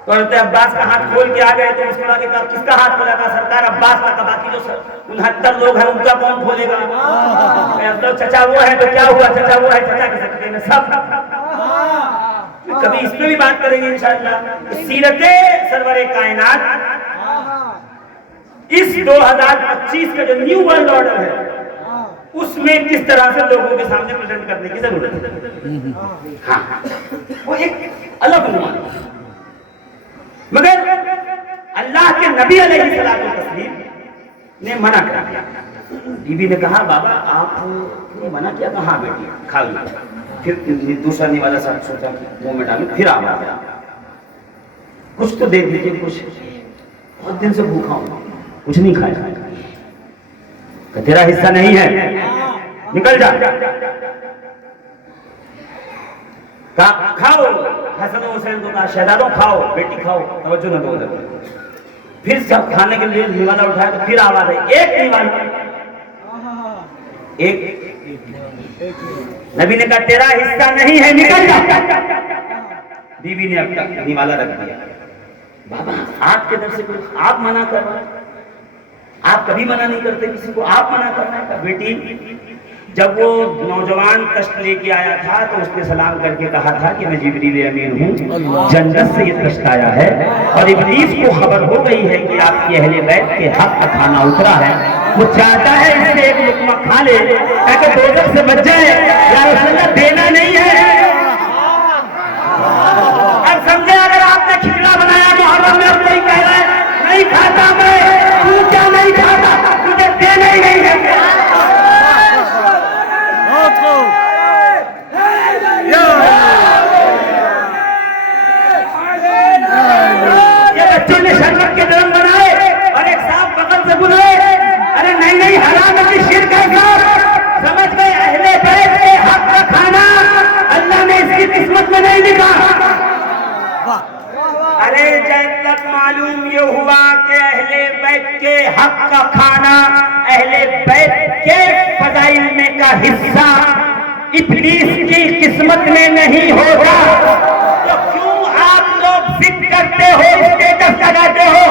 تو حضرت عباس کا ہاتھ کھول کے آ گئے تو مسلمان کے کہا کس کا ہاتھ کھولا تھا؟ سرکار عباس کا. باقی جو 69 لوگ ہیں ان کا کون کھولے گا؟ چچا وہ ہے تو کیا ہوا, چچا وہ ہے, چچا کے سکتے ہیں سب. کبھی اس پہ بھی بات کریں گے انشاءاللہ. سیرت سرور کائنات اس 2025 کا جو نیو ورلڈ آرڈر ہے اس میں کس طرح سے لوگوں کے سامنے پریزنٹ کرنے کی ضرورت ہے. ہاں وہ ایک الگ عنوان ہے. مگر اللہ کے نبی علیہ الصلوۃ والتسلیم نے منع کیا. بی بی نے کہا بابا آپ نے منع کیا, کہاں بیٹی کھا لیا. پھر دوسرا نوالا صاحب سوچا منہ میں ڈالے, پھر آواز آیا کچھ تو دے دیجیے, کچھ بہت دن سے بھوکا ہوں, کچھ نہیں کھایا. کہ تیرا حصہ نہیں ہے, نکل جا. کھاؤ. حسن و حسین کو کہا شہزادوں کھاؤ, بیٹی کھاؤ, توجہ نہ دو ادھر. پھر جب کھانے کے لیے نوالا اٹھایا تو پھر آواز آئی, ایک نوالا, ایک. نبی نے کہا تیرا حصہ نہیں ہے, نکل جا. بی بی نے اب تک نوالا رکھ دیا. بابا آپ کے در سے کوئی, آپ منع کر رہے ہیں, آپ کبھی منع نہیں کرتے کسی کو, آپ منع کر رہے ہیں. بیٹی جب وہ نوجوان کشت لے کے آیا تھا تو اس نے سلام کر کے کہا تھا کہ میں جبریل امین ہوں, جنت سے یہ کشت آیا ہے اور ابلیس کو خبر ہو گئی ہے کہ آپ کی اہل بیت کے حق کا کھانا اترا ہے. وہ چاہتا ہے اس سے ایک لقمہ کھا لے تاکہ دوزخ سے بچ جائے. یا رسول اللہ دینا نہیں ہے. اب سمجھے, اگر آپ نے کھچڑا بنایا محرم میں اور کوئی کہہ رہا ہے نہیں کھاتا میں, تو کیا نہیں کھاتا, تجھے دینا ہی نہیں ہے. یہ بچوں نے شربت کے درم بنائے اور ایک صاحب بغل سے بلائے, ارے نہیں حرام کی شرک ہے. سمجھ گئے اہل بیت کے حق کا کھانا اللہ نے اس کی قسمت میں نہیں لکھا. ارے جب تک معلوم یہ ہوا کہ اہل بیت کے حق کا کھانا اہل بیت کے فضائل میں کا حصہ ابلیس کی قسمت میں نہیں ہوگا, تو کیوں آپ لوگ ذکر کرتے ہو, اسٹیٹس لگاتے ہو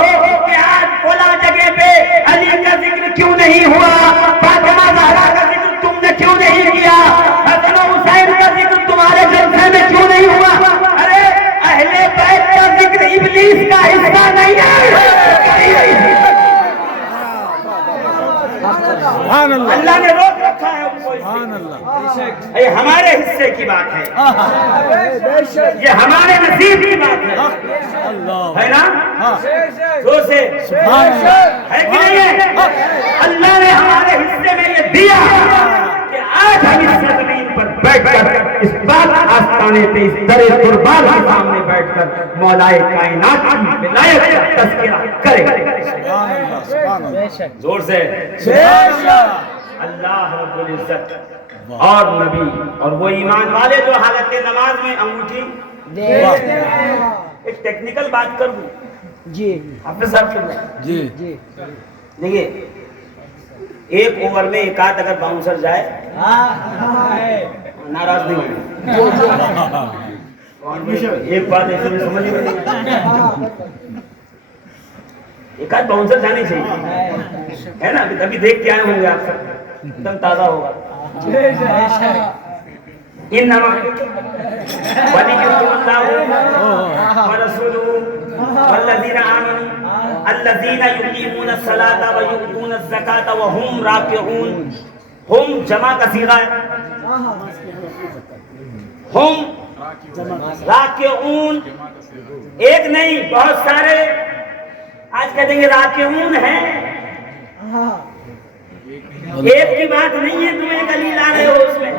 کہ آج فلاں جگہ پہ علی کا ذکر کیوں نہیں ہوا, فاطمہ زہرا کا ذکر تم نے کیوں نہیں سبحان اللہ اللہ نے روک رکھا ہے ان کو اس سبحان اللہ سے۔ یہ ہمارے حصے کی بات ہے، یہ ہمارے نصیب کی بات ہے، اللہ ہے نا؟ ہاں زور سے سبحان اللہ ہے کہ نہیں ہے؟ اللہ نے ہمارے حصے میں یہ دیا کہ آج ہم اس زمین پر بیٹھ کر اس بات آستانے پہ اس در قربان کے سامنے بیٹھ کر مولا کائنات کی ولایت کا تذکرہ کریں۔ سبحان اللہ سبحان اللہ زور سے سبحان اللہ اللہ رب العزت اور نبی اور وہ ایمان والے جو حالت نماز میں انگوٹھی ایک ٹیکنیکل بات کر دوں جی حافظ صاحب کے جی دیکھیے، ایک اوور میں ایک آدھ اگر باؤنسر جائے ناراض نہیں ہوئے، ایک بات ایسے میں سمجھ میں ایک آدھ باؤنسر جانے چاہیے، ہے نا؟ ابھی دیکھ کے آئے ہوں گے آپ سب، ایک دم تازہ ہوگا۔ انما ولیکم اللہ ورسولہ والذین آمنوا الذین یقیمون الصلاۃ ویؤتون الزکاۃ وهم راکعون۔ ہم جمع کا صیغہ ہے، ہم راکعون، ایک نہیں بہت سارے آج کہتے ہیں راکعون ہیں، ایک کی بات نہیں ہے، تم ایک علی لا رہے ہو، اس میں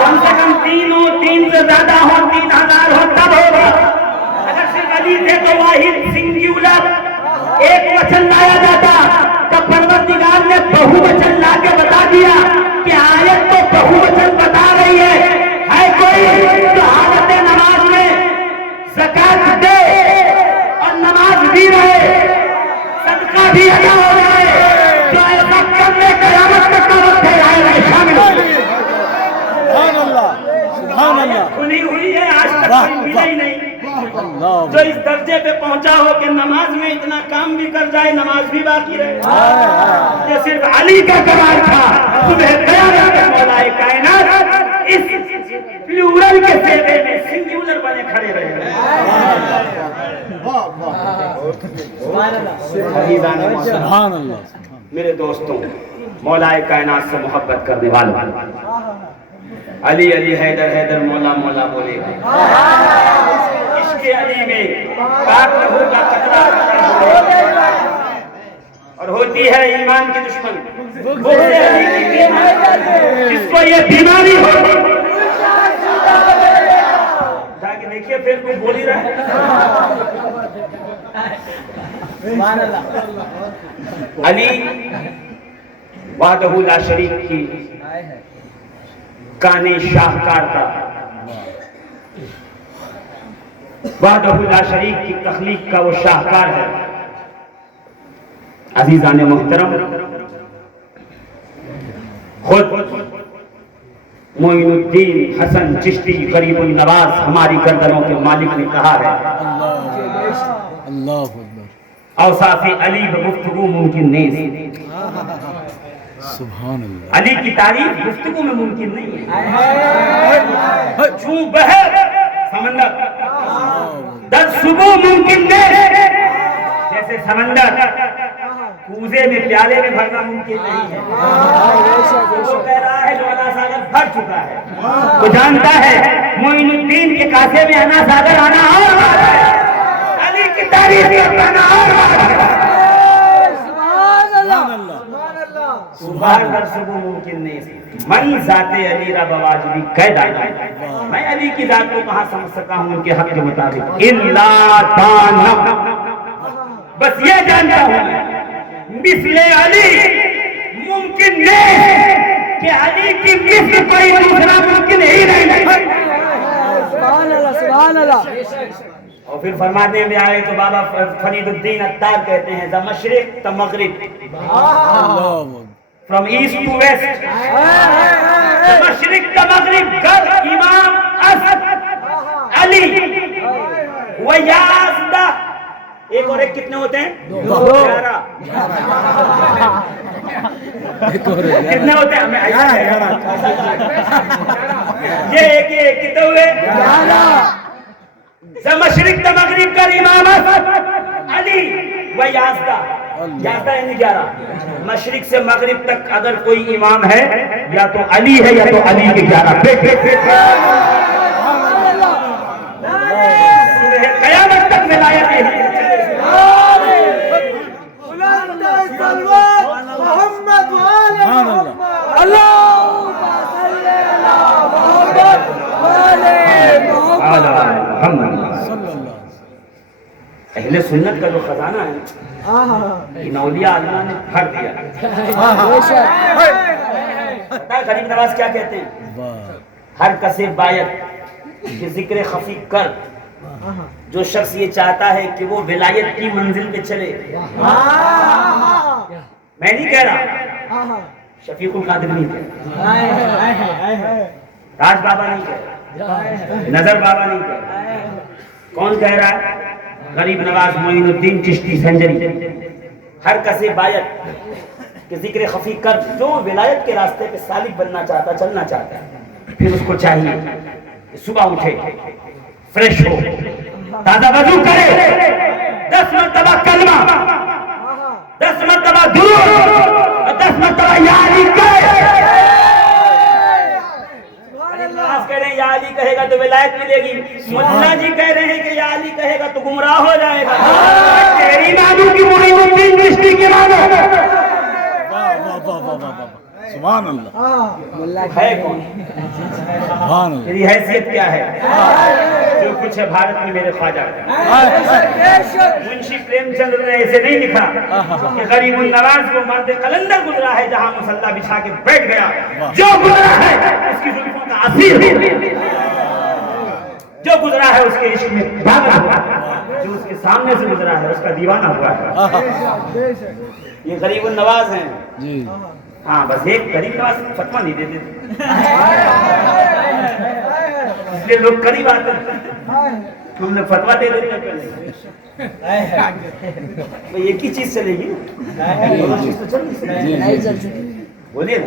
کم سے کم 3 ہو، 3 سے زیادہ ہو، 3000 ہو تب ہوگا۔ اگر صرف علی تھے تو واحد سنگیولر ایک وچن لایا جاتا، تب پروردگار نے بہو وچن لا کے بتا دیا کہ آیت تو بہو وچن بتا رہی ہے کوئی جو حالت نماز میں زکات دے اور نماز بھی رہے، صدقہ بھی ادا ہو جائے، جو ایسا کرنے قیامت تک کا وقت ہے آئے گا شامل ہو۔ سبحان اللہ سبحان اللہ کھلی ہوئی ہے، آج تک واہ، کوئی ملا ہی نہیں اللہ جو اس درجے پہ پہنچا ہو کہ نماز میں اتنا کام بھی کر جائے، نماز بھی باقی رہے۔ یہ صرف علی کا کمال تھا، تمہیں قیامت تک مولا کائنات اس پلورل کے سیرے میں سنگیولر بنے کھڑے رہے۔ سبحان اللہ میرے دوستوں، مولا کائنات سے محبت کرنے والوں، علی علی حیدر حیدر مولا مولا بولے گا، عشق علی میں پاک لہو کا قطرہ اور ہوتی ہے ایمان کی دشمن بغض علی کی بیماری، جس کو یہ بیماری ہوتی جا کے دیکھیے پھر کوئی بول ہی رہا ہے۔ علی وحدہ لا شریک کی کانے شاہکار کا، وحدہ لا شریک کی تخلیق کا وہ شاہکار ہے۔ عزیزان محترم، خود معین الدین حسن چشتی غریب النواز ہماری گردنوں کے مالک نے کہا ہے، اللہ اکبر اوصاف علی بگفتگو ممکن نہیں، سبحان اللہ علی کی تعریف گفتگو میں ممکن نہیں ہے۔ چوں بہے سمندر در صبح ممکن نہیں، جیسے سمندر کوزے میں پیالے میں بھرنا ممکن نہیں ہے۔ وہ کہہ رہا ہے جو انا ساگر بھر چکا ہے، وہ جانتا ہے معین الدین کے کاسے میں انا ساگر آنا اور بات ہے، علی کی تعریف کرنا اور بات ہے۔ سبحان در صبح ممکن نہیں، من ذات علی را بواجبی قید آنا، میں علی کی ذات کو کہاں سمجھ سکا ہوں ان کے حق کے مطابق، الا دانا، بس یہ جانتا ہوں مثل علی ممکن نہیں کہ علی کی مثل کوئی دوسرا ممکن ہی نہیں۔ سبحان اللہ سبحان اللہ۔ اور پھر فرمانے میں آئے تو بابا فرید الدین عطار کہتے ہیں دا مشرق تا مغرب، فرام ایسٹ ٹو ویسٹ، دا مشرق تا مغرب، گر امام اسد علی و یازدہ، ایک اور ایک کتنے ہوتے ہیں؟ 11 کتنے ہوتے ہیں؟ یہ ایک کتنے ہوئے؟ 11 مشرق تا مغرب کا امام اسد علی و یازدہ، جانتا ہے نہیں گیارہ؟ مشرق سے مغرب تک اگر کوئی امام ہے یا تو علی ہے یا تو علی کے 11 قیامت تک ولایت ہے. اہل سنت کا جو خزانہ ہے ان اولیاء اللہ نے بھر دیا. پتہ ہے غریب نواز کیا کہتے ہیں؟ ہر کسے باید کہ ذکر خفی کر. جو شخص یہ چاہتا ہے کہ وہ ولایت کی منزل پہ چلے. میں نہیں کہہ رہا, شفیق القادر نہیں کہہ رہا, راج بابا نہیں کہہ رہا, نظر بابا نہیں کہہ رہا. کون کہہ رہا ہے؟ غریب نواز معین الدین چشتی سنجری. ہر کسے باید کہ ذکر خفی کر. جو ولایت کے راستے پہ سالک بننا چاہتا, چلنا چاہتا ہے, پھر اس کو چاہیے کہ صبح اٹھے, فریش ہو, تازہ وضو کرے, 10 مرتبہ کلمہ, 10 مرتبہ درود اور 10 مرتبہ یا علی کرے. نواز کہہ رہے ہیں یا علی کہے گا تو ولایت ملے گی. ملا جی کہہ رہے ہیں کہ یا علی کہے گا تو گمراہ ہو جائے گا. تیری مانو کی معین الدین چشتی کی مانو. سبحان اللہ. ہے کون؟ سبحان اللہ. تیری حیثیت کیا ہے؟ جو کچھ ہے بھارت میں میرے خواجہ. منشی پریم چند نے ایسے نہیں لکھا کہ غریب النواز وہ مرد قلندر گزرا ہے جہاں مسلح بچھا کے بیٹھ گیا. جو گزرا ہے اس کی زلفوں کا اسیر ہو, جو گزرا ہے اس کے عشق میں بھاگا ہوا, جو اس کے سامنے سے گزرا ہے اس کا دیوانہ ہوا ہے. یہ غریب النواز ہیں جی. ہاں بس ایک غریب نواز فتویٰ نہیں دیتے اس لیے لوگ قریب آتے ہیں, تم نے فتویٰ دے دیتے ہیں پہلے. ایک ہی چیز چلے گی, بولیے نا.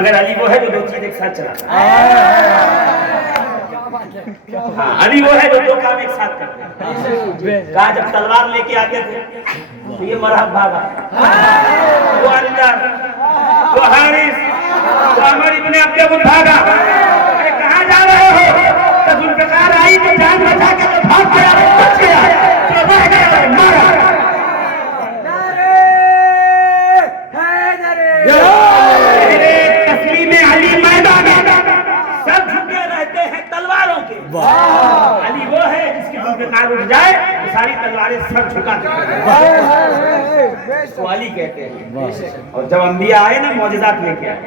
مگر علی وہ ہے جو 2 چیز ایک ساتھ چلاتا ہے. علی وہ ہے جو 2 کام ایک ساتھ کرتا ہے. کہا جب تلوار لے کے آتے تھے تو یہ مرحب بھاگا, وہ اندر, وہ حارث, وہ عمر ابن عبد بھاگا. ارے کہاں جا رہے ہو؟ تو ذوالفقار آئی تو جان بچا کے تو بھاگ گیا, بچ گیا, تو رہ گیا, مارا. تسلیم علی میدان سب جھکے رہتے ہیں تلواروں کے. علی وہ ہے جس کی ذوالفقار اٹھ جائے تو ساری تلواریں سب جھکا دیتے ہیں, تو علی کہتے ہیں. اور جب انبیاء آئے نا معجزات لے کے آئے.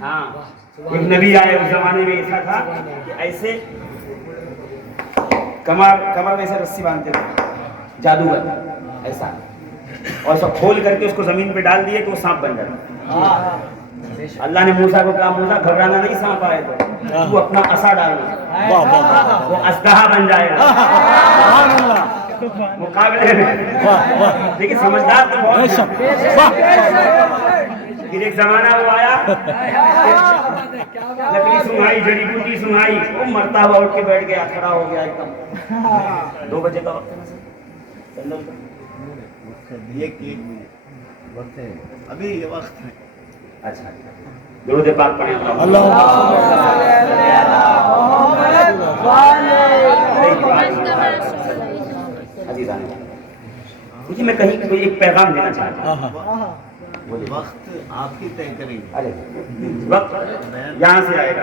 ہاں ایک نبی آئے اس زمانے میں ایسا تھا کہ ایسے کمر میں سے رسی باندھتے تھے, جادوگر ایسا, اور سب کھول کر کے اس کو زمین پہ ڈال دیے تو وہ سانپ بن جاتا. اللہ نے موسیٰ کو کہا موسیٰ گھبرانا نہیں, سانپ آئے تو اپنا عصا ڈالنا, وہ اژدہا بن جائے گا مقابلے میں. لیکن سمجھدار تو بہت. پھر ایک زمانہ وہ آیا, لکڑی سنگھائی, جڑی بوٹی سنگھائی, وہ مرتا ہوا اٹھ کے بیٹھ گیا, کھڑا ہو گیا ایک دم. 2 بجے کا وقت ہے نا سر, ایک وقت ہے, ابھی یہ وقت ہے. اچھا درود پاک پڑھیں. اللہ مجھے میں کہیں کوئی ایک پیغام دینا چاہتا ہوں. وقت آپ ہی طے کریں گے. ارے وقت یہاں سے آئے گا.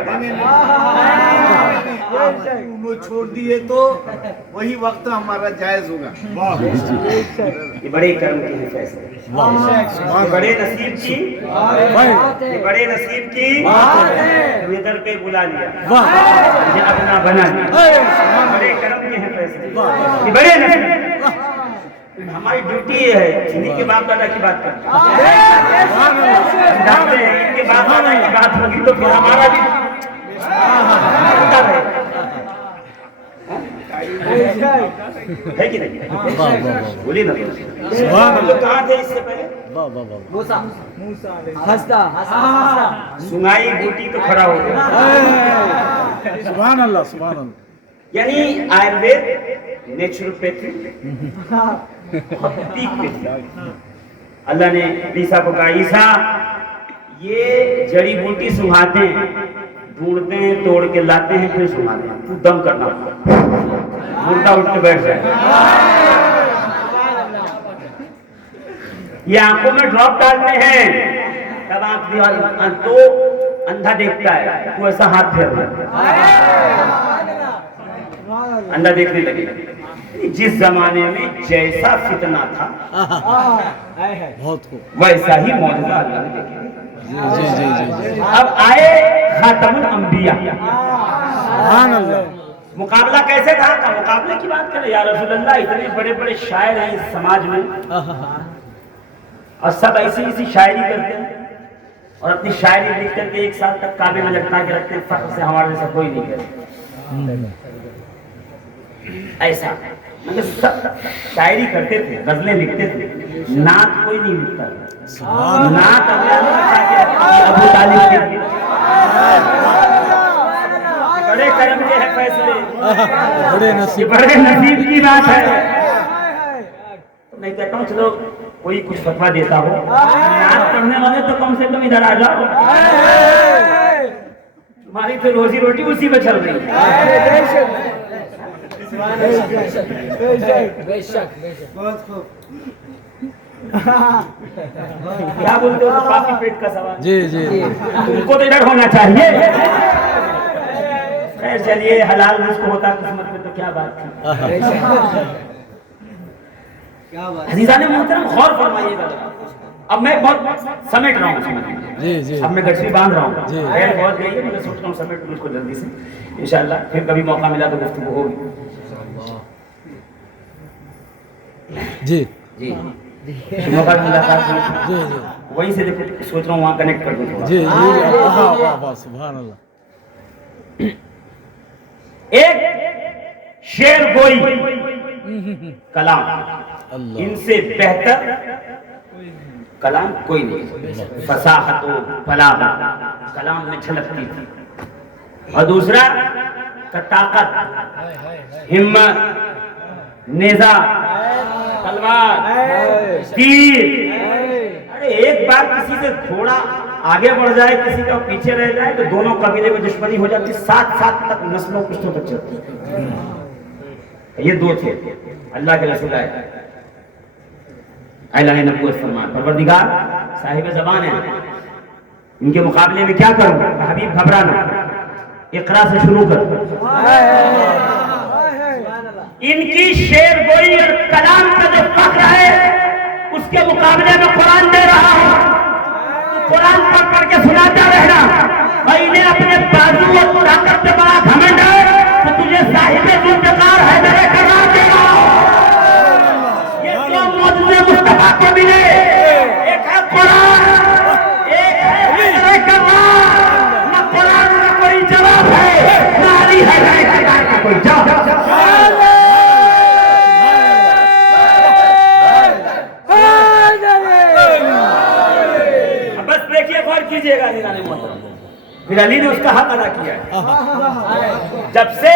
وہ چھوڑ دیے تو وہی وقت ہمارا جائز ہوگا. یہ بڑے کرم کے ہیں فیصلے, بڑے نصیب کی, یہ بڑے نصیب کی ادھر پہ بلا لیا, مجھے اپنا بنا لیا. بڑے کرم کے ہیں فیصلے, یہ بڑے نصیب. ہماری ڈیوٹی یہ ہے انہیں کے باپ دادا کی بات کرنا. جانتے ہیں ان کے باپ دادا کی بات ہوگی تو پھر ہمارا بھی ہے کہ نہیں. بولیے نا, کہاں تھے اس سے پہلے؟ سنگائی بوٹی تو کھڑا ہو گیا. سبحان اللہ, سبحان اللہ. یعنی آیوروید نیچروپیتھی تیگ پہ تھی۔ اللہ نے عیسیٰ کو کہا عیسیٰ یہ جڑی بوٹی سنگھاتے ہیں، ڈھونڈتے ہیں، توڑ کے لاتے ہیں، پھر سنگھاتے ہیں، تو دم کرنا مردہ اٹھ کے بیٹھ جائے۔ یہ آنکھوں میں ڈراپ ڈالتے ہیں، تب آنکھ دیوار تو اندھا دیکھتا ہے، تو ایسا ہاتھ پھیر رہا اندھا دیکھنے لگے۔ جس زمانے میں جیسا فتنہ تھا بہت خوب، ویسا ہی معجزہ اللہ نے دیکھا۔ اب آئے خاتم الانبیاء، سبحان اللہ، مقابلہ کیسے تھا؟ مقابلے کی بات کریں یا رسول اللہ، اتنے بڑے بڑے شاعر ہیں اس سماج میں اور سب ایسی ایسی شاعری کرتے ہیں اور اپنی شاعری لکھ کر کے ایک سال تک کعبے میں لٹکا کے رکھتے ہیں، فخر سے ہمارے جیسا کوئی نہیں کرتا ایسا۔ مگر سب شاعری کرتے تھے، غزلیں لکھتے تھے، نعت کوئی نہیں لکھتا تھا۔ نعت ابو طالب کے بڑے کرم کے ہیں فیصلے، بڑے نصیب کی بات ہے۔ میں کہتا ہوں چلو کوئی کچھ فتویٰ دیتا ہو، نعت پڑھنے والے تو کم سے کم ادھر آ جاؤ، تمہاری تو روزی روٹی اسی پہ چل رہی ہے۔ کیا بولتے ہو؟ کافی پیٹ کا سوال، جی جی، تم کو تو ادھر ہونا چاہیے۔ خیر چلیے، حلال رزق ہوتا قسمت میں تو کیا بات تھی۔ عزیزان محترم غور فرمائیے گا، اب میں بہت سمیٹ رہا ہوں، جی جی، اب میں گٹری باندھ رہا ہوں، جی۔ خیر بہت گئی ہے، میں سوچ رہا ہوں سمیٹ لوں اس کو جلدی سے، انشاءاللہ پھر کبھی موقع ملا تو گفتگو ہوگی۔ جی جی موقع ملاقات ہوئی، جی جی وہیں سے دیکھو سوچ رہا ہوں وہاں کنیکٹ کر دوں تھوڑا۔ جی، واہ واہ واہ، سبحان اللہ، ایک شعر گوئی کلام، اللہ، ان سے بہتر کلام کوئی نہیں، فصاحت و بلاغت کلام میں چھلکتی تھی، اور دوسرا کا طاقت، ہمت، نیزہ، تلوار، تیر۔ ارے ایک بار کسی سے تھوڑا آگے بڑھ جائے، کسی کا پیچھے رہ جائے تو دونوں قبیلے میں دشمنی ہو جاتی، ساتھ ساتھ تک نسلوں پشتوں تک چلتی۔ یہ دو تھے، اللہ کے رسول آئے، اعلان نبوت فرمایا، پروردگار صاحب زبان ہیں، ان کے مقابلے میں کیا کروں؟ حبیب گھبرانا، اقرا سے شروع کر۔ ان کی شعر گوئی اور کلام کا جو فخر ہے اس کے مقابلے میں قرآن دے رہا ہوں، قرآن پڑھ پڑھ کے سناتا رہنا، اور انہیں اپنے بازو اور طاقت سے بڑا گھمنڈ ہے تو تجھے صاحب ذوالفقار حیدر کرار دے رہا ہوں۔ یہ دو معجزے مصطفیٰ کو ملے، ایک ہے قرآن، ایک ہے حیدر کرار۔ نہ قرآن کا کوئی جواب ہے، نہ علی حیدر کرار کا کوئی جواب۔ کیجئے گا پھر علی نے اس کا حق ادا کیا ہے، جب سے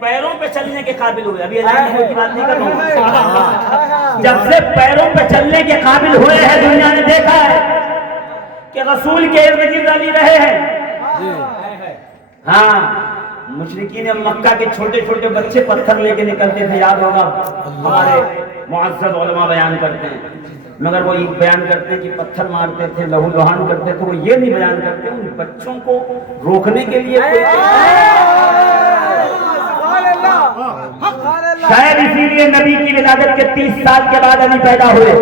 پیروں پہ چلنے کے قابل ہوئے، ابھی علی کی بات نہیں کر رہا ہوں، جب سے پیروں پہ چلنے کے قابل ہوئے ہیں دنیا نے دیکھا ہے کہ رسول کے ارد گرد علی رہے ہیں۔ ہاں، مشرکین مکہ کے چھوٹے چھوٹے بچے پتھر لے کے نکلتے تھے، یاد ہوگا، ہمارے معزز علماء بیان کرتے ہیں، مگر وہ یہ بیان کرتے ہیں کہ پتھر مارتے تھے، لہو لہان کرتے تھے، وہ یہ نہیں بیان کرتے ان بچوں کو روکنے کے لیے شاید اسی لیے نبی کی ولادت کے 30 سال کے بعد علی پیدا ہوئے،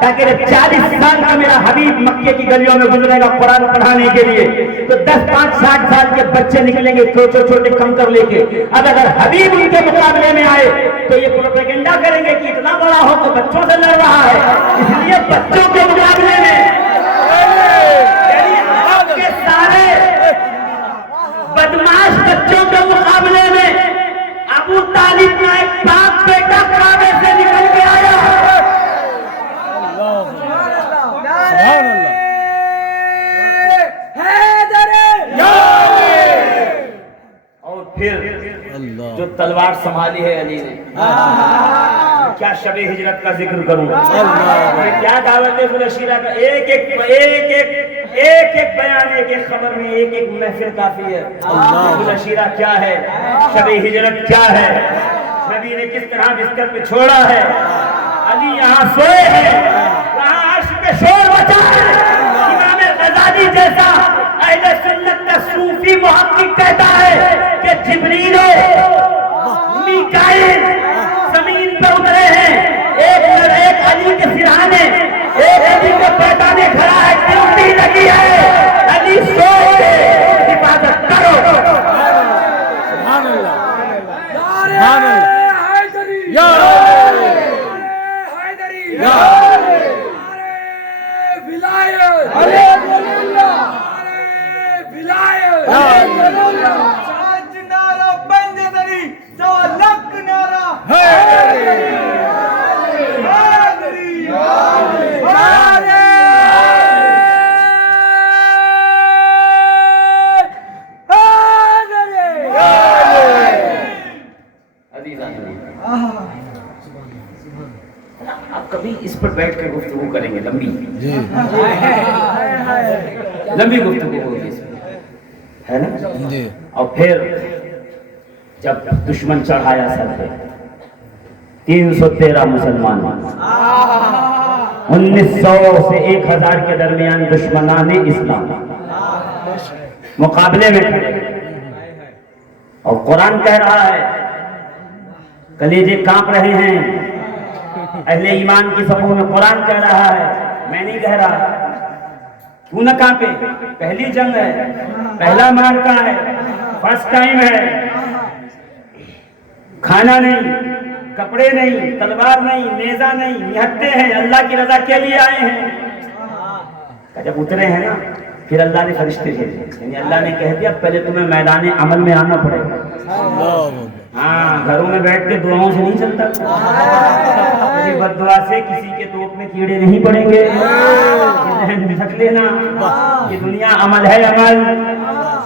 تاکہ 40 سال کا میرا حبیب مکے کی گلیوں میں گزرے گا قرآن پڑھانے کے لیے، تو 10 5 60 سال کے بچے نکلیں گے چھوٹے چھوٹے کنکر لے کے۔ اب اگر حبیب ان کے مقابلے میں آئے تو یہ پروپیگنڈا کریں گے کہ اتنا بڑا ہو تو بچوں سے لڑ رہا ہے، اس لیے بچوں کے مقابلے میں یعنی آپ کے سارے بدماش بچوں کے مقابلے میں ابو طالب کا ایک باپ بیٹا کعبے سے نکل کے آیا۔ سبحان اللہ، اور پھر جو تلوار سنبھالی ہے علی نے، کیا شب ہجرت کا ذکر کروں، یہ کیا دعوت ہے ذوالعشیرہ کا، ایک ایک بیان، ایک ایک خبر میں ایک ایک محفل کافی ہے۔ ذوالعشیرہ کیا ہے، شب ہجرت کیا ہے، نبی نے کس طرح بستر پہ چھوڑا ہے، علی یہاں سوئے ہیں، وہاں عرش پہ شور مچا ہے۔ امام غزالی جیسا اہل سنت کا صوفی محقق کہتا ہے کہ جبریل و میکائیل زمین پر اترے ہیں، ایک علی کے سرہانے، ایک علی کے پیٹانے کھڑا ہے، ڈیوٹی لگی ہے، علی سوئے کے حفاظت کرو۔ سبحان اللہ، سبحان اللہ، یا آپ کبھی اس پر بیٹھ کر گفتگو کریں گے، لمبی جی لمبی گفتگو ہوگی اس میں، ہے نا؟ جی، اور پھر جب دشمن چڑھایا سر پہ 313 مسلمان، 1900 سے 1000 کے درمیان دشمنان اسلام مقابلے میں کھڑے، اور قرآن کہہ رہا ہے، کلیجے کانپ رہے ہیں اہل ایمان کی صفوں میں، قرآن کہہ رہا ہے، میں نہیں کہہ رہا، کیوں نہ کانپے، پہلی جنگ ہے، پہلا معرکہ ہے، فرسٹ ٹائم ہے، کھانا نہیں، کپڑے نہیں، تلوار نہیں، نیزہ نہیں، نہتے ہیں، اللہ کی رضا کے لیے آئے ہیں۔ جب اترے ہیں نا، پھر اللہ نے فرشتے بھیجے، یعنی اللہ نے کہہ دیا پہلے تمہیں میدان عمل میں آنا پڑے گا۔ ہاں، گھروں میں بیٹھ کے دعاؤں سے نہیں چلتا، کسی بد دعا سے کسی کے توپ میں کیڑے نہیں پڑیں گے، یہ ذہن میں رکھ لینا، یہ دنیا عمل ہے، عمل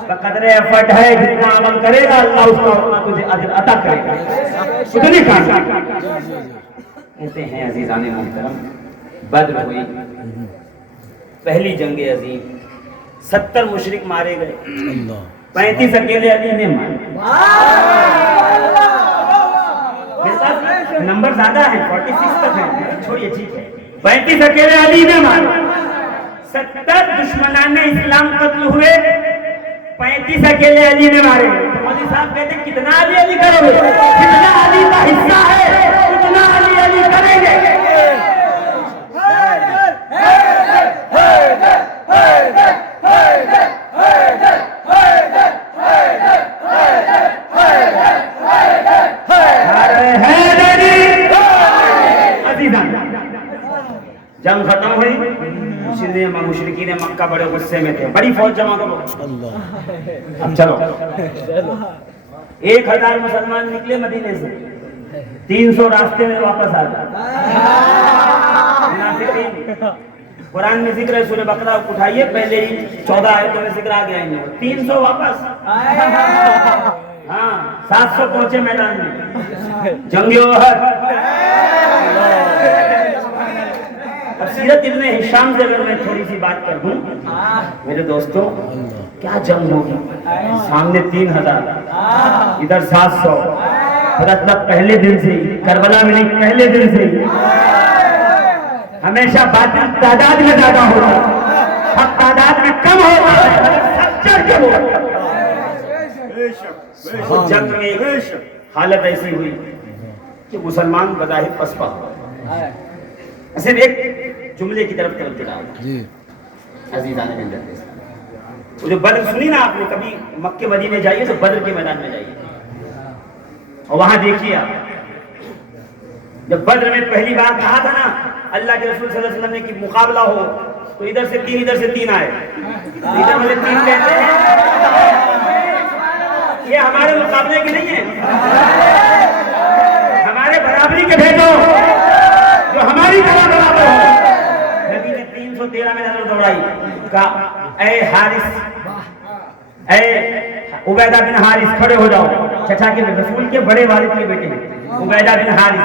بقدر ایفرٹ ہے، جتنا عمل کرے گا اللہ اس کا اتنا تجھے اجر عطا کرے گا، اتنی کام کہتے ہیں۔ عزیزان محترم، بدر ہوئی، پہلی جنگ عظیم، 70 مشرک مارے گئے، 35 اکیلے علی نے مارے۔ نمبر زیادہ ہے، 46 تک ہے، چھوڑیے ٹھیک ہے، 35 اکیلے علی نے مارے، 70 دشمنان اسلام قتل ہوئے، 35 اکیلے علی نے مارے۔ تو مولوی صاحب کہتے ہیں کتنا علی علی کرو گے، کتنا علی کا حصہ ہے اتنا علی علی کریں گے۔ جنگ ختم ہوئی، مشرکین مکہ بڑے غصے میں تھے، بڑی فوج جمع کرو، اب چلو 1000 مسلمان نکلے مدینے سے، 300 راستے میں واپس آ گئے۔ قرآن میں ذکر ہے، سورہ بقرہ اٹھائیے، پہلے ہی 14 آیتوں میں ذکر آ گیا ہے، 300 واپس، ہاں 700 پہنچے میدان میں، جنگ احد۔ اب سیرت ابن ہشام سے اگر میں تھوڑی سی بات کر دوں میرے دوستوں، کیا جنگ ہوگی، سامنے 3000، ادھر 700، مطلب پہلے دن سے ہی کربلا میں نہیں، پہلے دن سے ہی ہمیشہ باطل تعداد میں زیادہ ہوتا، حق تعداد میں کم ہوتا ہے۔ جنگ میں حالت ایسی ہوئی کہ مسلمان بظاہر پسپا ہوا، صرف ایک جملے کی طرف توجہ ڈالنا۔ عزیزان ملت، وہ جو بدر سنی نا آپ نے، کبھی مکے مدینے جائیے تو بدر کے میدان میں جائیے اور وہاں دیکھیے آپ، جب بدر میں پہلی بار کہا تھا نا اللہ کے رسول صلی اللہ علیہ وسلم نے کہ مقابلہ ہو، تو ادھر سے 3 ادھر سے 3 آئے، ادھر والے 3 کہتے ہیں یہ ہمارے مقابلے کے نہیں ہیں، ہمارے برابری کے بھیجو جو ہماری برابر ہو۔ نبی نے 313 میں نظر دوڑائی، کہا اے حارث، اے عبیدہ بن حارث، کھڑے ہو جاؤ، چچا کے رسول کے بڑے والد کے بیٹے عبیدہ بن حارث،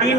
3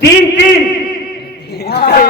3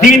3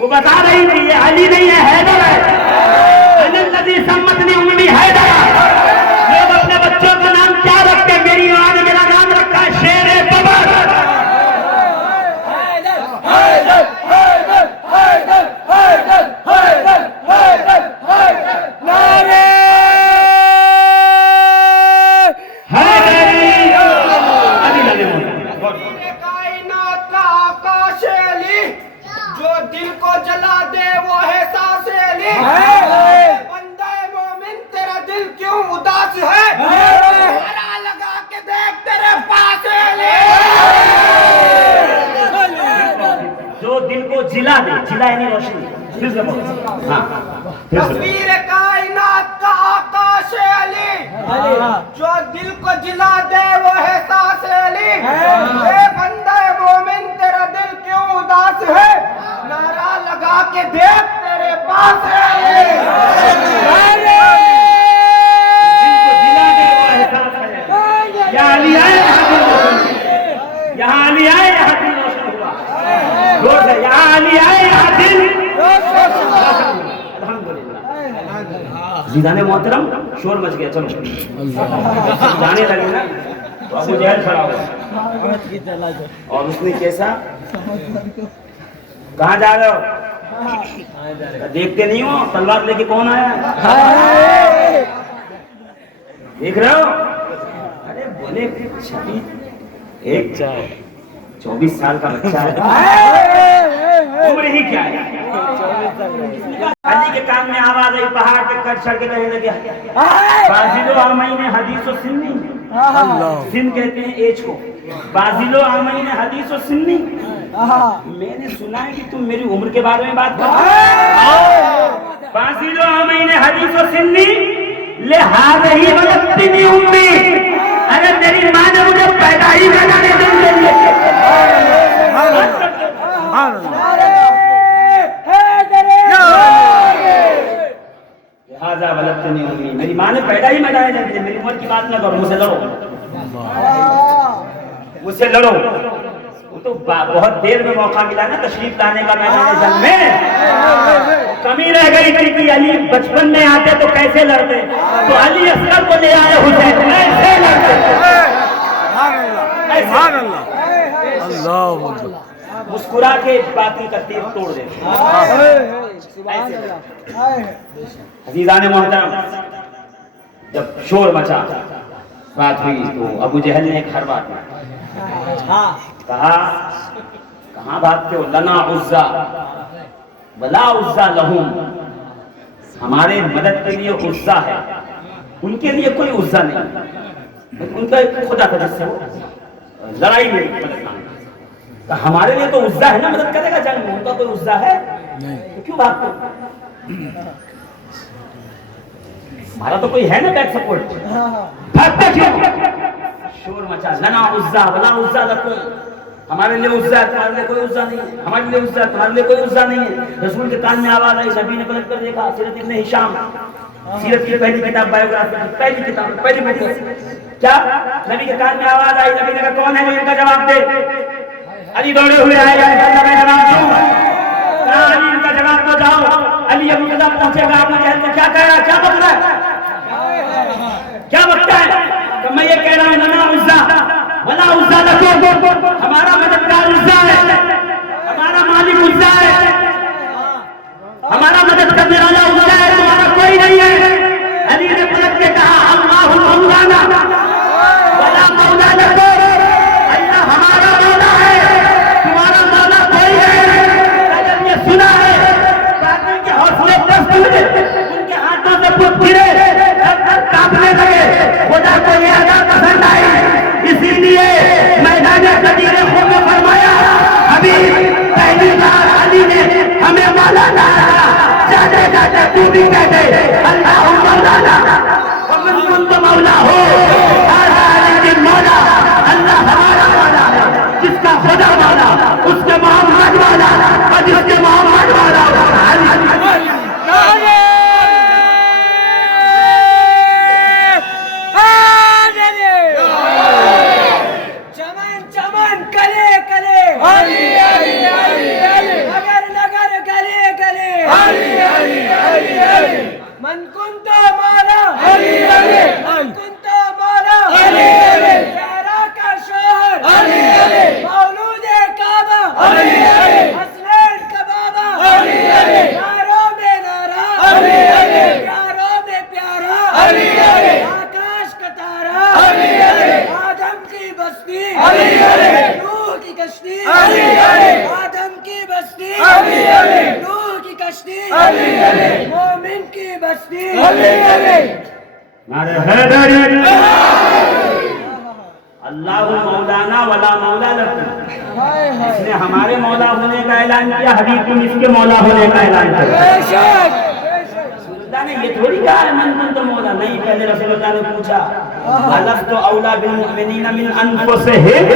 وہ بتا رہی تھی یہ علی نہیں ہے، حیدر ہے. الذی سمتنی امی حیدر. لوگ اپنے بچوں کا نام کیا رکھتے ہیں؟ میری ماں نے میرا نام رکھا ہے شیر ببر. جو دل کو جلا دے وہ ہے سانس علی. بندہ مومن تیرا دل کیوں اداس ہے؟ نعرہ لگا کے دیکھ تیرے پاس علی. جو دل کو جلا دے، جلا یعنی روشنی. پھر سے بولو. ہاں تصویر کائنات کا آکاش علی. جو دل کو جلا دے وہ ہے سانس علی. اے بندہ مومن تیرا دل کیوں اداس ہے؟ نعرہ لگا کے دیکھ تیرے پاس ہے. یہاں علی آئے یہاں دل روشن ہوا. یہاں علی آئے یہاں دل روشن ہوا. زور سے یہاں علی آئے یہاں دل روشن ہوا. الحمدللہ. عزیزان محترم شور مچ گیا. چلو جانے لگے نا تو ابو جہل کھڑا ہوا اور اس نے کیسا کہاں جا رہے ہو؟ دیکھتے نہیں ہو تلوار لے کے کون آیا؟ دیکھ رہے ہو؟ ارے بولے ایک 24 سال کا بچہ ہے. عمر ہی کیا ہے؟ علی کے کان میں آواز آئی پہاڑ پہ کر چڑھ کے کہنے لگے بازل و آمین حدیث و سنی. سن کہتے ہیں ایج کو. بازل و آمین حدیث و سنی. میں نے سنا ہے کہ تم میری عمر کے بارے میں بات کرو. بازل و آمین حدیث و سنی لہذا ہی ولدتنی امی. ارے میری ماں نے مجھے پیدا ہی بنانے دے دی. لہذا ولدتنی امی. میری ماں نے پیدا ہی بنانے دے دی. میری عمر کی بات نہ کرو. مجھ سے لڑو. مجھ سے لڑو. تو بہت دیر میں موقع ملا نا تشریف لانے کا میدان جنگ میں. کمی رہ گئی تھی کہ علی بچپن میں آتے تو کیسے لڑتے. تو علی اصغر کو لے آئے حسین ایسے لڑتے. مسکرا کے باطل کا تیر توڑ دیتے. عزیزان محترم جب شور مچا بات ہوئی تو ابو جہل نے ایک ہر بات میں کہا کہاں بھاگتے ہو؟ لنا عزا ولا عزا لہم. ہمارے مدد کے لیے عزا ہے، ان کے لیے کوئی عزا نہیں. ان کا ایک خدا تھا جس سے وہ لڑائی میں مدد مانگا. ہمارے لیے تو عزا ہے نا، مدد کرے گا جنگ میں. ان کا کوئی عزا ہے تو کیوں بھاگتے ہو؟ ہمارا تو کوئی ہے نا بیک سپورٹ. بھاگتے کیوں؟ شور مچا. لنا عزا ولا عزا لکم. ہمارے لیے عزا ہے، تمہارے لیے کوئی عزا نہیں ہے. ہمارے لیے عزا ہے، تمہارے لیے کوئی عزا نہیں ہے. رسول کے کان میں آواز آئی. نبی نے پلٹ کر دیکھا. سیرت ابن ہشام، سیرت کی پہلی کتاب، بایوگرافی کی پہلی کتاب، پہلی بڑی کیا نبی کے کان میں آواز آئی. نبی نے کہا کون ہے جو ان کا جواب دے؟ علی دوڑے ہوئے آئے. یا رسول اللہ میں جواب دوں؟ کہا علی ان کا جواب دو جاؤ. علی ابو جہل پہنچے گا. ابو جہل نے کیا کہہ رہا ہے؟ کیا بک رہا ہے؟ کیا بکتا ہے؟ تو میں یہ کہہ رہا ہوں لنا عزا ولا عزا لکم. ہمارا مددگار عزا ہے، ہمارا مالک عزا ہے، ہمارا مدد کرنے والا عزا ہے. تمہارا کوئی نہیں ہے. علی نے پلٹ کے کہا اللہ مولانا ولا مولا لکم. اللہ ہمارا مولا ہے، تمہارا مولا کوئی نہیں. اگر یہ سنا ہے باقی کے حوصلے پست ہوئے، ان کے ہاتھوں سے پھٹ گرے، کانپنے لگے. خدا کو یہ ادا پسند آئی. اسی لیے میدان غدیر خون میں فرمایا ابھی پہلی بار علی نے ہمیں مولانا جاتے جاتے تو بھی کہتے اللہ مولانا ومن کنت مولا ہو. علی مولا اللہ ہمارا مولا ہے. جس کا خدا مولا اس کے محمد مولا اور جس کے محمد مولا چمن چمن کلے کلے نگر نگر گلے كنت مالا علي علي من كنت مالا علي علي زهرا کا شوہر علي علي مولود کعبہ علي علي حسنین کا بابا علي علي یاروں میں نارا علي علي پیاروں میں پیارا علي علي آکاش کا تارا علي علي آدم کی بستی علي علي نوح کی کشتی علي علي آدم کی بستی علي علي نوح کی کشتی علي علي مومن کی بستی علي علي نعرہ حیدری اللہ مولانا ولا مولا لکم. اس نے ہمارے مولا ہونے کا اعلان کیا, حبیب تم اس کے مولا ہونے کا اعلان کیا. رسول اللہ نے یہ تھوڑی کہا ہے من کنت مولا, نہیں, پہلے رسول اللہ نے پوچھا الست اولی بالمؤمنین من انفسہم.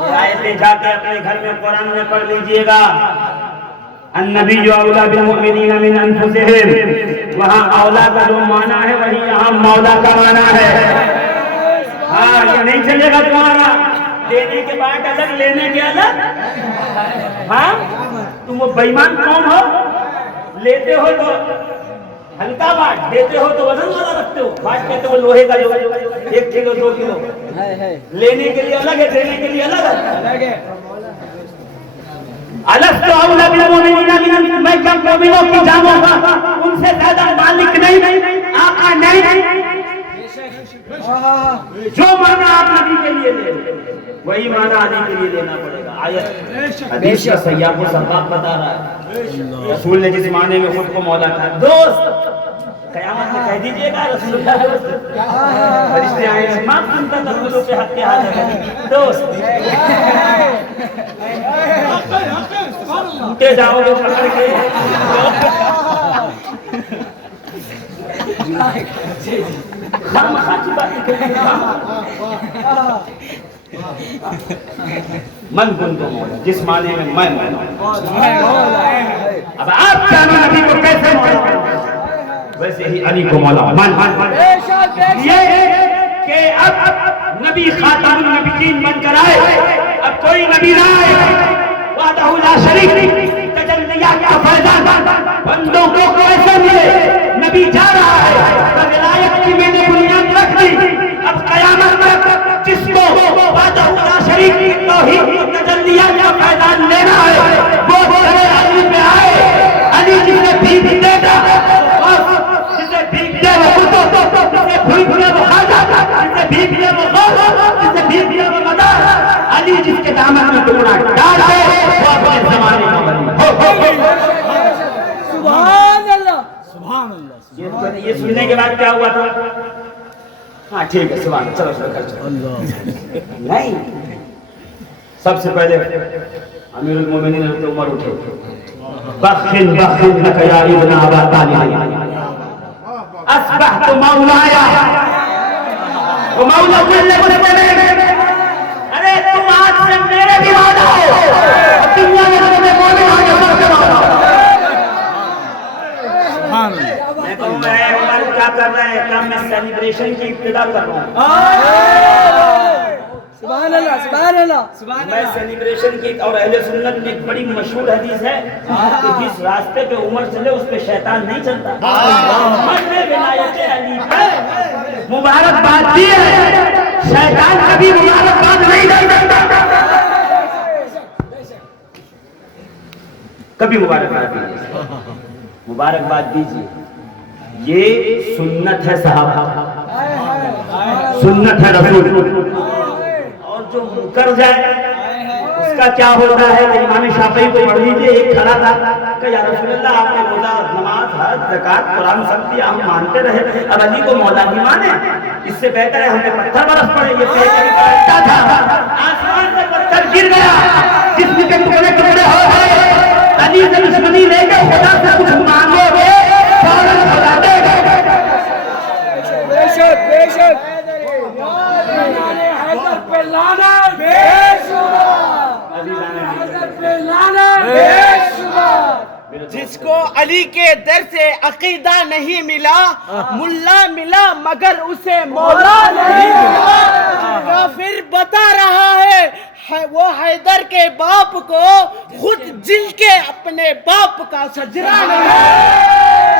یہ آیتیں جا کے اپنے گھر میں قرآن میں پڑھ لیجئے گا. النبی اولا بالمؤمنین من انفسہم, وہاں اولا کا جو معنی ہے وہی یہاں مولا کا معنی ہے. ہاں, یہ نہیں چلے گا تمہارا دینے کے بعد الگ لینے کے الگ. ہاں, تم وہ بےمان قوم ہو, لیتے ہو تو ہلکا بانٹ, دیتے ہو تو وزن والا رکھتے ہو. بانٹ کہتے ہو لوہے کا جو 1 کلو 2 کلو, لینے کے لیے الگ ہے, دینے کے لیے الگ ہے. الست اولی بالمؤمنین من, میں کیا مومنوں کی جانوں کا ان سے زیادہ مالک نہیں, آقا نہیں. جو معنی آپ نبی کے لیے لے وہی معنی علی کے لیے لینا پڑے گا. آیت حدیث کا سیاق و سباق بتا رہا ہے. رسول نے جس معنی میں خود کو مولا کہا, دوست قیامت میں کہہ دیجئے گا رسول اللہ دوست. فرشتے آئے ہیں, ما کنت تقول فی حق هذا دوست. اٹھے جاؤ گے پکڑ کے. خام خاصی باتیں کرتے ہیں. من کنت مولا, جس معنی میں میں مولا ہوں. اب آپ جانو نبی کو کیسے مولا, ویسے ہی علی کو مولا من. یہ کہ اب نبی خاتم النبیین بن کر آئے, اب کوئی نبی نہ آئے, وحدہ لا شریک, تجلیات کا فیضان بندوں کو کیسے ملے. نبی جا رہا ہے, ولایت کی میں نے بنیاد رکھ دی. اب قیامت میں جس کو وحدہ لا شریک کی توحید تجلیات کا فیضان لینا ہے وہ علی پہ آئے. علی جسے بھیک دے گا, جسے بھیک دے وہ کتو, جسے بھیک دے وہ خاجہ, جسے بھیک دے وہ غوث, جسے بھیک دے وہ مدار. علی جس کے دامن میں ٹکڑا ڈال دے وہ اپنے زمانے کا ولی. سبحان اللہ. سبحان اللہ. یہ سننے کے بعد کیا ہوا تھا؟ ہاں ٹھیک ہے, سبحان اللہ, چلو چلو. نہیں, سب سے پہلے امیر المومنین حضرت عمر اٹھے, بخن بخن لک یا ابن ابا طالب اصبحت مولایا ومولا کل مسلم. ارے تم آج سے میرے بھی مولا ہو, دنیا میں تمہیں مومن ہو جو سب سے مولا ہو. سبحان اللہ. میں کہوں میں عمر کیا کر رہے ہیں, کیا میں سیلیبریشن کی ابتدا کر رہا ہوں. سبحان اللہ. سبحان اللہ. میں سیلیبریشن کی, اور اہل سنت میں ایک بڑی مشہور حدیث ہے کہ جس راستے پہ عمر چلے اس پہ شیطان نہیں چلتا. عمر نے ولایت علی پہ مبارکباد دی ہے, شیطان کبھی مبارکباد نہیں دیتا, کبھی مبارکباد دیجیے, مبارکباد دیجیے. یہ سنت ہے صحابہ, سنت ہے رسول. اور جو مکر جائے اس کا کیا ہوتا ہے. امام شافعی کو پڑھ لیجیے, ایک کھڑا تھا کہ یا رسول اللہ آپ نے روزہ, نماز, حج, زکات, قرآن سب دیا, ہم مانتے رہے, اب علی کو مولا بھی مانے, اس سے بہتر ہے ہمیں پتھر برس پڑے. یہ تھا, آسمان سے پتھر گر گیا, جس کے ٹکڑے ٹکڑے ہو گئے. علی سے دشمنی لے کے خدا سے کچھ مانگو گے فوراً خدا دے گا. بے شک, بے شک. حیدر پہ لانا بے شمار, حیدر پہ لانا بے شمار. جس کو علی کے در سے عقیدہ نہیں ملا, ملا ملا مگر اسے مولا نہیں ملا. کافر بتا رہا ہے وہ حیدر کے باپ کو خود جل کے اپنے باپ کا سجدہ نہیں.